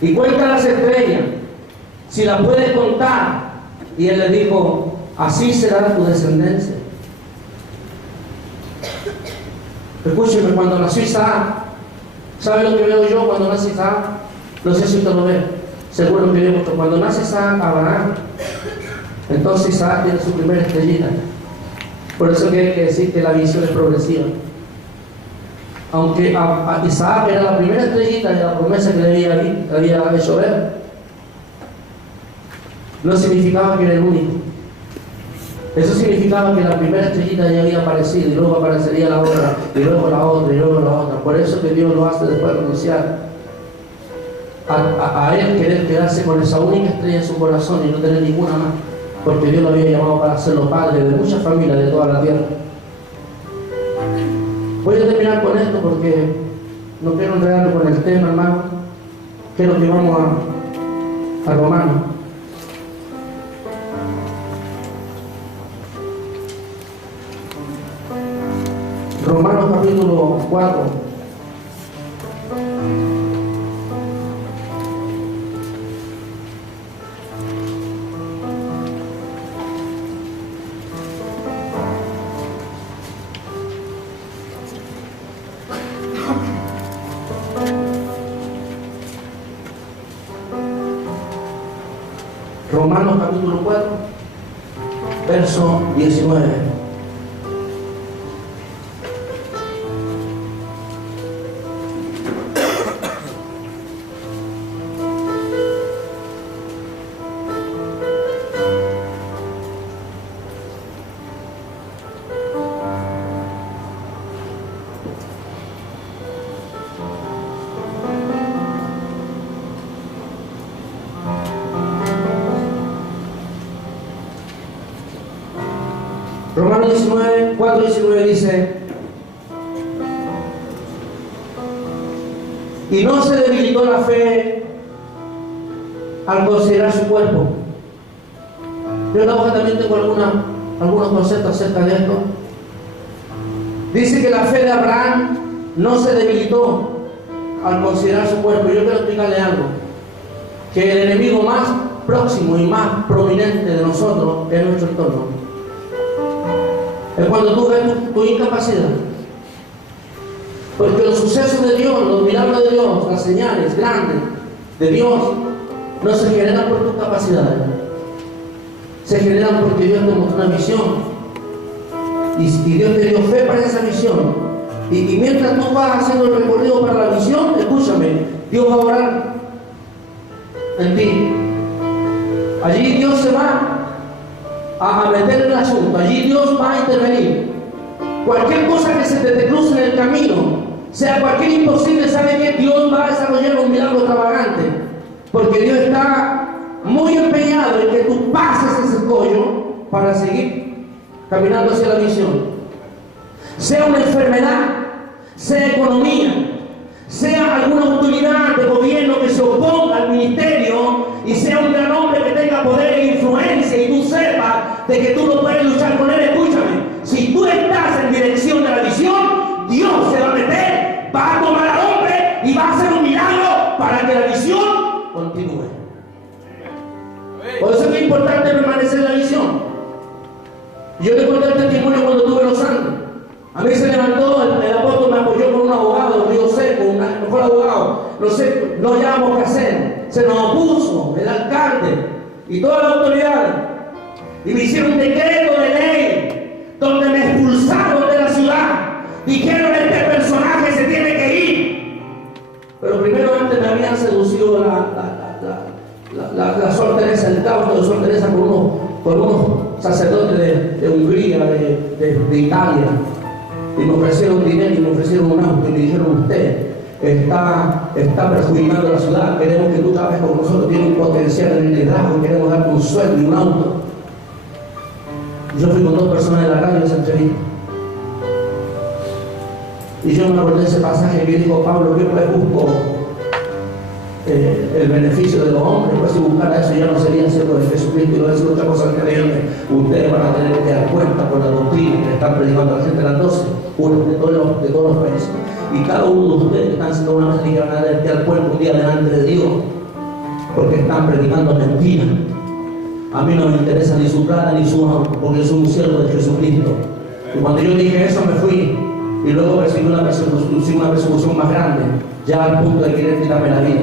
y cuenta las estrellas, si las puedes contar. Y él le dijo: así será tu descendencia. Escúcheme, cuando nació Isaac, ¿sabe lo que veo yo cuando nace Isaac? No sé si usted lo ve, seguro que veo, porque cuando nace Isaac, Abraham, entonces Isaac tiene su primera estrellita. Por eso que hay que decir que la visión es progresiva. Aunque a Isaac era la primera estrellita de la promesa que le había hecho ver, no significaba que era el único. Eso significaba que la primera estrellita ya había aparecido, y luego aparecería la otra, y luego la otra, y luego la otra. Por eso que Dios lo hace después de renunciar a él, querer quedarse con esa única estrella en su corazón y no tener ninguna más, porque Dios lo había llamado para serlo padre de muchas familias de toda la tierra. Voy a terminar con esto porque no quiero enredarme con el tema, hermano. Quiero que vamos a Romanos. Romanos capítulo 4. Romanos capítulo 4, verso 19. Romanos 19, 4:19 dice: y no se debilitó la fe al considerar su cuerpo. Yo en la hoja también tengo algunos conceptos acerca de esto. Dice que la fe de Abraham no se debilitó al considerar su cuerpo. Yo quiero explicarle algo: que el enemigo más próximo y más prominente de nosotros es nuestro entorno. Es cuando tú ves tu incapacidad. Porque los sucesos de Dios, los milagros de Dios, las señales grandes de Dios, no se generan por tus capacidades. se generan porque Dios te mostró una visión. Y Dios te dio fe para esa visión. Y mientras tú vas haciendo el recorrido para la visión, escúchame, Dios va a orar en ti. Allí Dios se va a meter en el asunto. Allí Dios va a intervenir. Cualquier cosa que se te cruce en el camino, sea cualquier imposible, sabe que Dios va a desarrollar un milagro extravagante. Porque Dios está muy empeñado en que tú pases ese escollo para seguir caminando hacia la visión. Sea una enfermedad, sea economía, sea alguna autoridad de gobierno que se oponga al ministerio y sea un gran hombre que tenga poder e influencia y tú sepas de que tú no puedes luchar con él, escúchame. Si tú estás en dirección de la visión, Dios se va a meter, va a tomar al hombre y va a hacer un milagro para que la visión continúe. Por eso es que es importante permanecer en la visión. Yo le conté el testimonio cuando estuve en Los Andes. A mí se levantó, el apóstol me apoyó con un abogado, Río Seco, un mejor abogado. No hallábamos qué hacer. Se nos opuso el alcalde y toda la autoridad. Y me hicieron un decreto de ley donde me expulsaron de la ciudad. Dijeron: este personaje se tiene que ir. Pero primero antes me habían seducido la Sor Teresa, el claustro de Sor Teresa por unos sacerdotes de Hungría, de Italia. Y me ofrecieron dinero y me ofrecieron un auto y me dijeron: usted está perjudicando a la ciudad, queremos que tú trabajes con nosotros, tienes un potencial en el liderazgo, queremos darte un sueldo y un auto. Yo fui con 2 personas de la radio a esa entrevista. Y yo me acordé de ese pasaje que dijo Pablo: que pues busco el beneficio de los hombres, pues si buscara eso ya no sería siervo de Jesucristo. Y no decir otra cosa que ustedes van a tener que dar cuenta con la doctrina que le están predicando a la gente a las 12, de todos los países. Y cada uno de ustedes que están haciendo una mesa y que van a tener que dar cuenta un día delante de Dios, porque están predicando mentiras. A mí no me interesa ni su plata ni su auto, porque yo soy un siervo de Jesucristo. Y cuando yo dije eso me fui, y luego recibí una persecución más grande, ya al punto de querer quitarme la vida.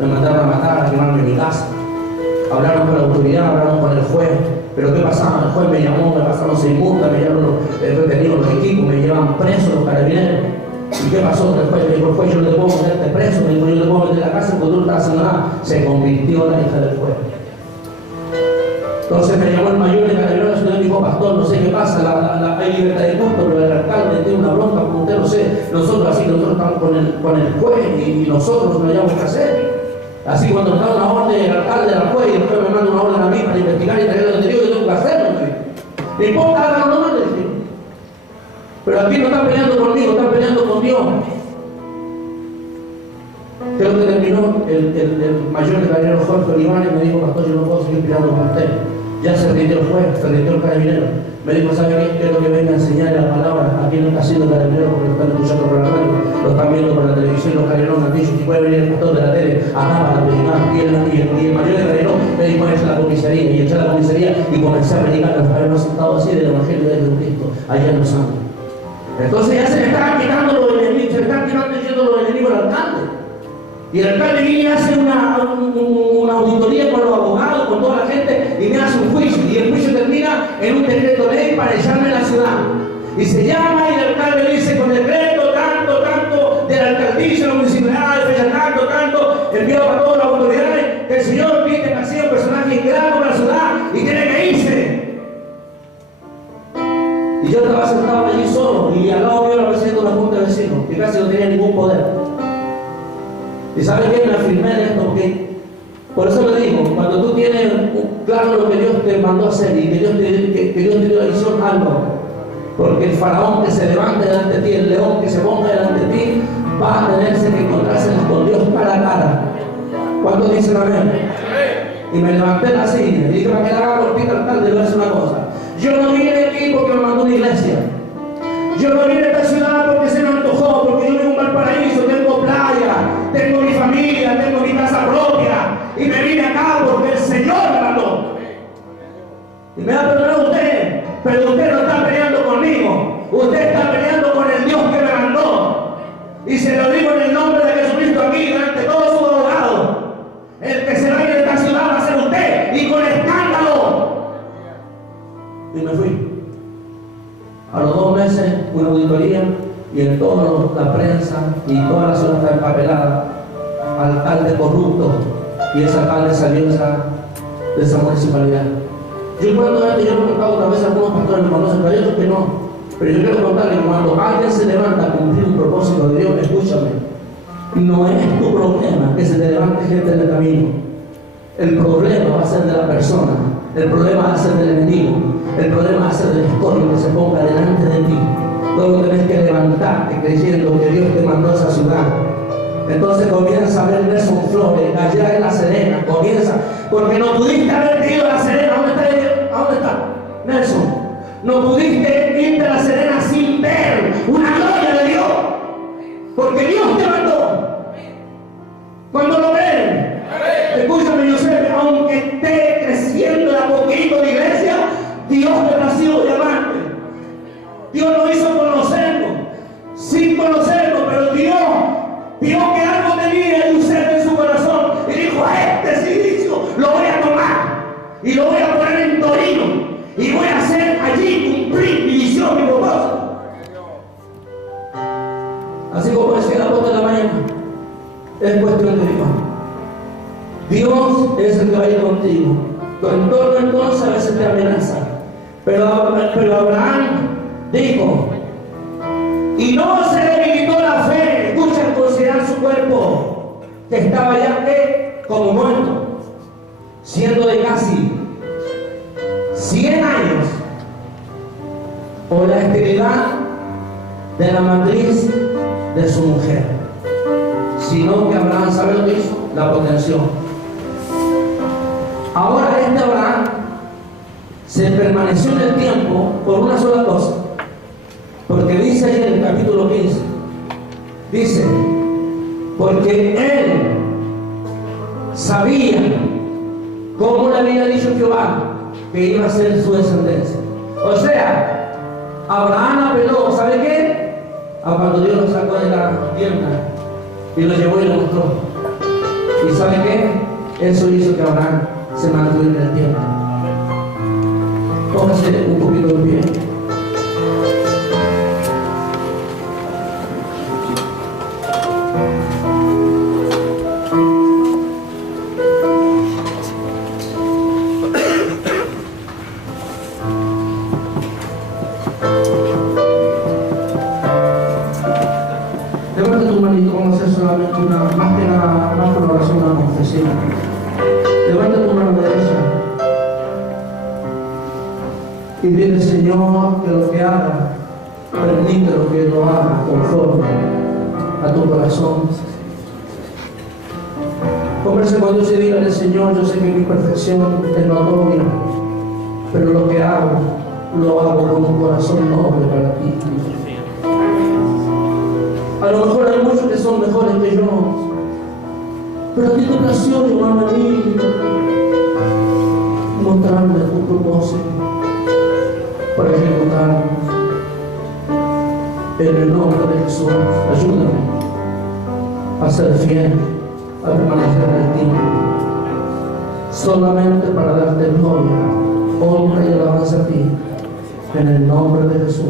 Me mandaron a matar, a quemarme mi casa. Hablaron con la autoridad, hablaron con el juez. Pero ¿qué pasaba? El juez me llamó, me pasaron 6 multas, me llevaron retenidos los equipos, me llevan presos los carabineros. ¿Y qué pasó con el juez? Me dijo: el juez, yo no te puedo meterte preso. Me dijo: yo no te puedo meter en la cárcel porque tú no estás haciendo nada. Se convirtió la hija del juez. Entonces me llamó el mayor de carabineros de la ciudad y me dijo: pastor, no sé qué pasa, hay libertad de culto, pero el alcalde tiene una bronca, como usted lo sé. Nosotros estamos con el juez y nosotros no hayamos qué hacer. Así cuando nos da una orden el alcalde, la juez, y el juez me manda una orden a mí para investigar y traer lo que yo tengo que hacer. No importa, háganlo nomás, le dije. Pero aquí no están peleando conmigo, están peleando con Dios. Creo que terminó el mayor de carabineros, Jorge Olivares, me dijo: pastor, yo no puedo seguir peleando con usted. Ya se rindió el juez, se rindió el carabinero. Me dijo: ¿sabe qué? Quiero que venga a enseñar la palabra. Aquí no está haciendo carabinero porque lo están escuchando por la radio, lo están viendo por la televisión, los carabineros me han dicho: si puede venir el pastor de la tele acá para predicar. Y el mayor de carabineros me dijo: echa la comisaría. Y eché la comisaría y comencé a predicar los carabineros sentados así del Evangelio de Jesucristo, allá en Los Ángeles. Entonces ya se le estaban quitando los enemigos, se le están quitando los enemigos al alcalde. Y el alcalde viene y hace una auditoría con los abogados, con toda la gente, y me hace un juicio. Y el juicio termina en un decreto de ley para echarme a la ciudad. Y se llama y el alcalde le dice: con decreto tanto de la alcaldía, la municipalidad, de fecha tanto, enviado para todas las autoridades, que el señor Peter ha sido un personaje ingrato para la ciudad y tiene que irse. Y yo estaba sentado allí solo, y al lado mío era el presidente de una junta de vecinos, que casi no tenía ningún poder. ¿Y sabe qué? Me afirmé en esto, porque por eso le digo, cuando tú tienes claro lo que Dios te mandó a hacer y que Dios te dio la visión, algo. Porque el faraón que se levante delante de ti, el león que se ponga delante de ti, va a tenerse que encontrarse con Dios cara a cara. ¿Cuántos dicen amén? Y me levanté en la silla y dije: para que la haga cortita, alcalde, le voy a decir una cosa. Yo no vine aquí porque me mandó una iglesia. Yo no vine a esta ciudad porque se me antojó, porque yo vivo en un Valparaíso, tengo playa, tengo mi familia, tengo mi casa propia, y me vine acá porque el Señor me mandó. Y me va a perdonar usted, pero usted no está peleando conmigo, usted está peleando con el Dios que me mandó. Y se lo digo en el nombre de Jesucristo aquí, ante todos sus abogados. El que se vaya de esta ciudad va a ser usted, y con escándalo. A los 2 meses, una auditoría y en toda la prensa y toda la ciudad está empapelada. Alcalde corrupto, y ese alcalde salió de esa municipalidad. Yo cuento esto, yo he contado otra vez, algunos pastores me conocen, pero ellos que no. Pero yo quiero contarles que cuando alguien se levanta a cumplir un propósito de Dios, escúchame, no es tu problema que se te levante gente en el camino. El problema va a ser de la persona, el problema va a ser del enemigo, el problema va a ser del escollo que se ponga delante de ti. Luego tenés que levantarte creyendo que Dios te mandó a esa ciudad. Entonces comienza a ver Nelson Flores allá en La Serena, comienza, porque no pudiste haberte ido a La Serena. ¿A dónde está Nelson? No pudiste irte a La Serena sin ver una gloria de Dios, porque Dios te mandó. Cuando lo ven, escúchame, José, aunque esté creciendo de a poquito la iglesia, Dios te ha sido llamarte. Dios lo hizo conocerlo, sin conocerlo, pero Dios vio que algo tenía Eusebio en su corazón y dijo: a este servicio lo voy a tomar y lo voy a poner en Torino y voy a hacer allí cumplir mi visión, mi propósito. Así como decía la voz de la mañana, es cuestión de Dios es el que va a ir contigo. Tu entorno entonces a veces te amenaza, pero Abraham dijo, y no se le limitó la fe. Escuchen, considerar su cuerpo, que estaba ya como muerto, siendo de casi 100 años, por la esterilidad de la matriz de su mujer. Sino que Abraham, ¿sabe lo que hizo? La potenció. Ahora este Abraham se permaneció en el tiempo por una sola cosa, porque dice ahí en el capítulo 15, dice, porque él sabía cómo le había dicho Jehová que iba a ser su descendencia. O sea, Abraham apeló, ¿sabe qué? A cuando Dios lo sacó de la tienda y lo llevó y lo mostró. ¿Y sabe qué? Eso hizo que Abraham se mantuviera en el tiempo. Póngase un poquito de pie. Levanta tu manito, vamos a hacer solamente más que una oración, una confesión. Levanta tu mano derecha y dile: Señor, que lo que haga, permítelo que lo haga conforme a tu corazón. Converse con Dios y dígale: Señor, yo sé que mi perfección es notoria, pero lo que hago, lo hago con un corazón noble para ti. A lo mejor hay muchos que son mejores que yo, pero a ti te nació, hermano, a mí mostrarme tu propósito para ejecutarlo. En el nombre de Jesús, ayúdame a ser fiel, a permanecer en el tiempo, solamente para darte gloria, honra y alabanza a ti, en el nombre de Jesús.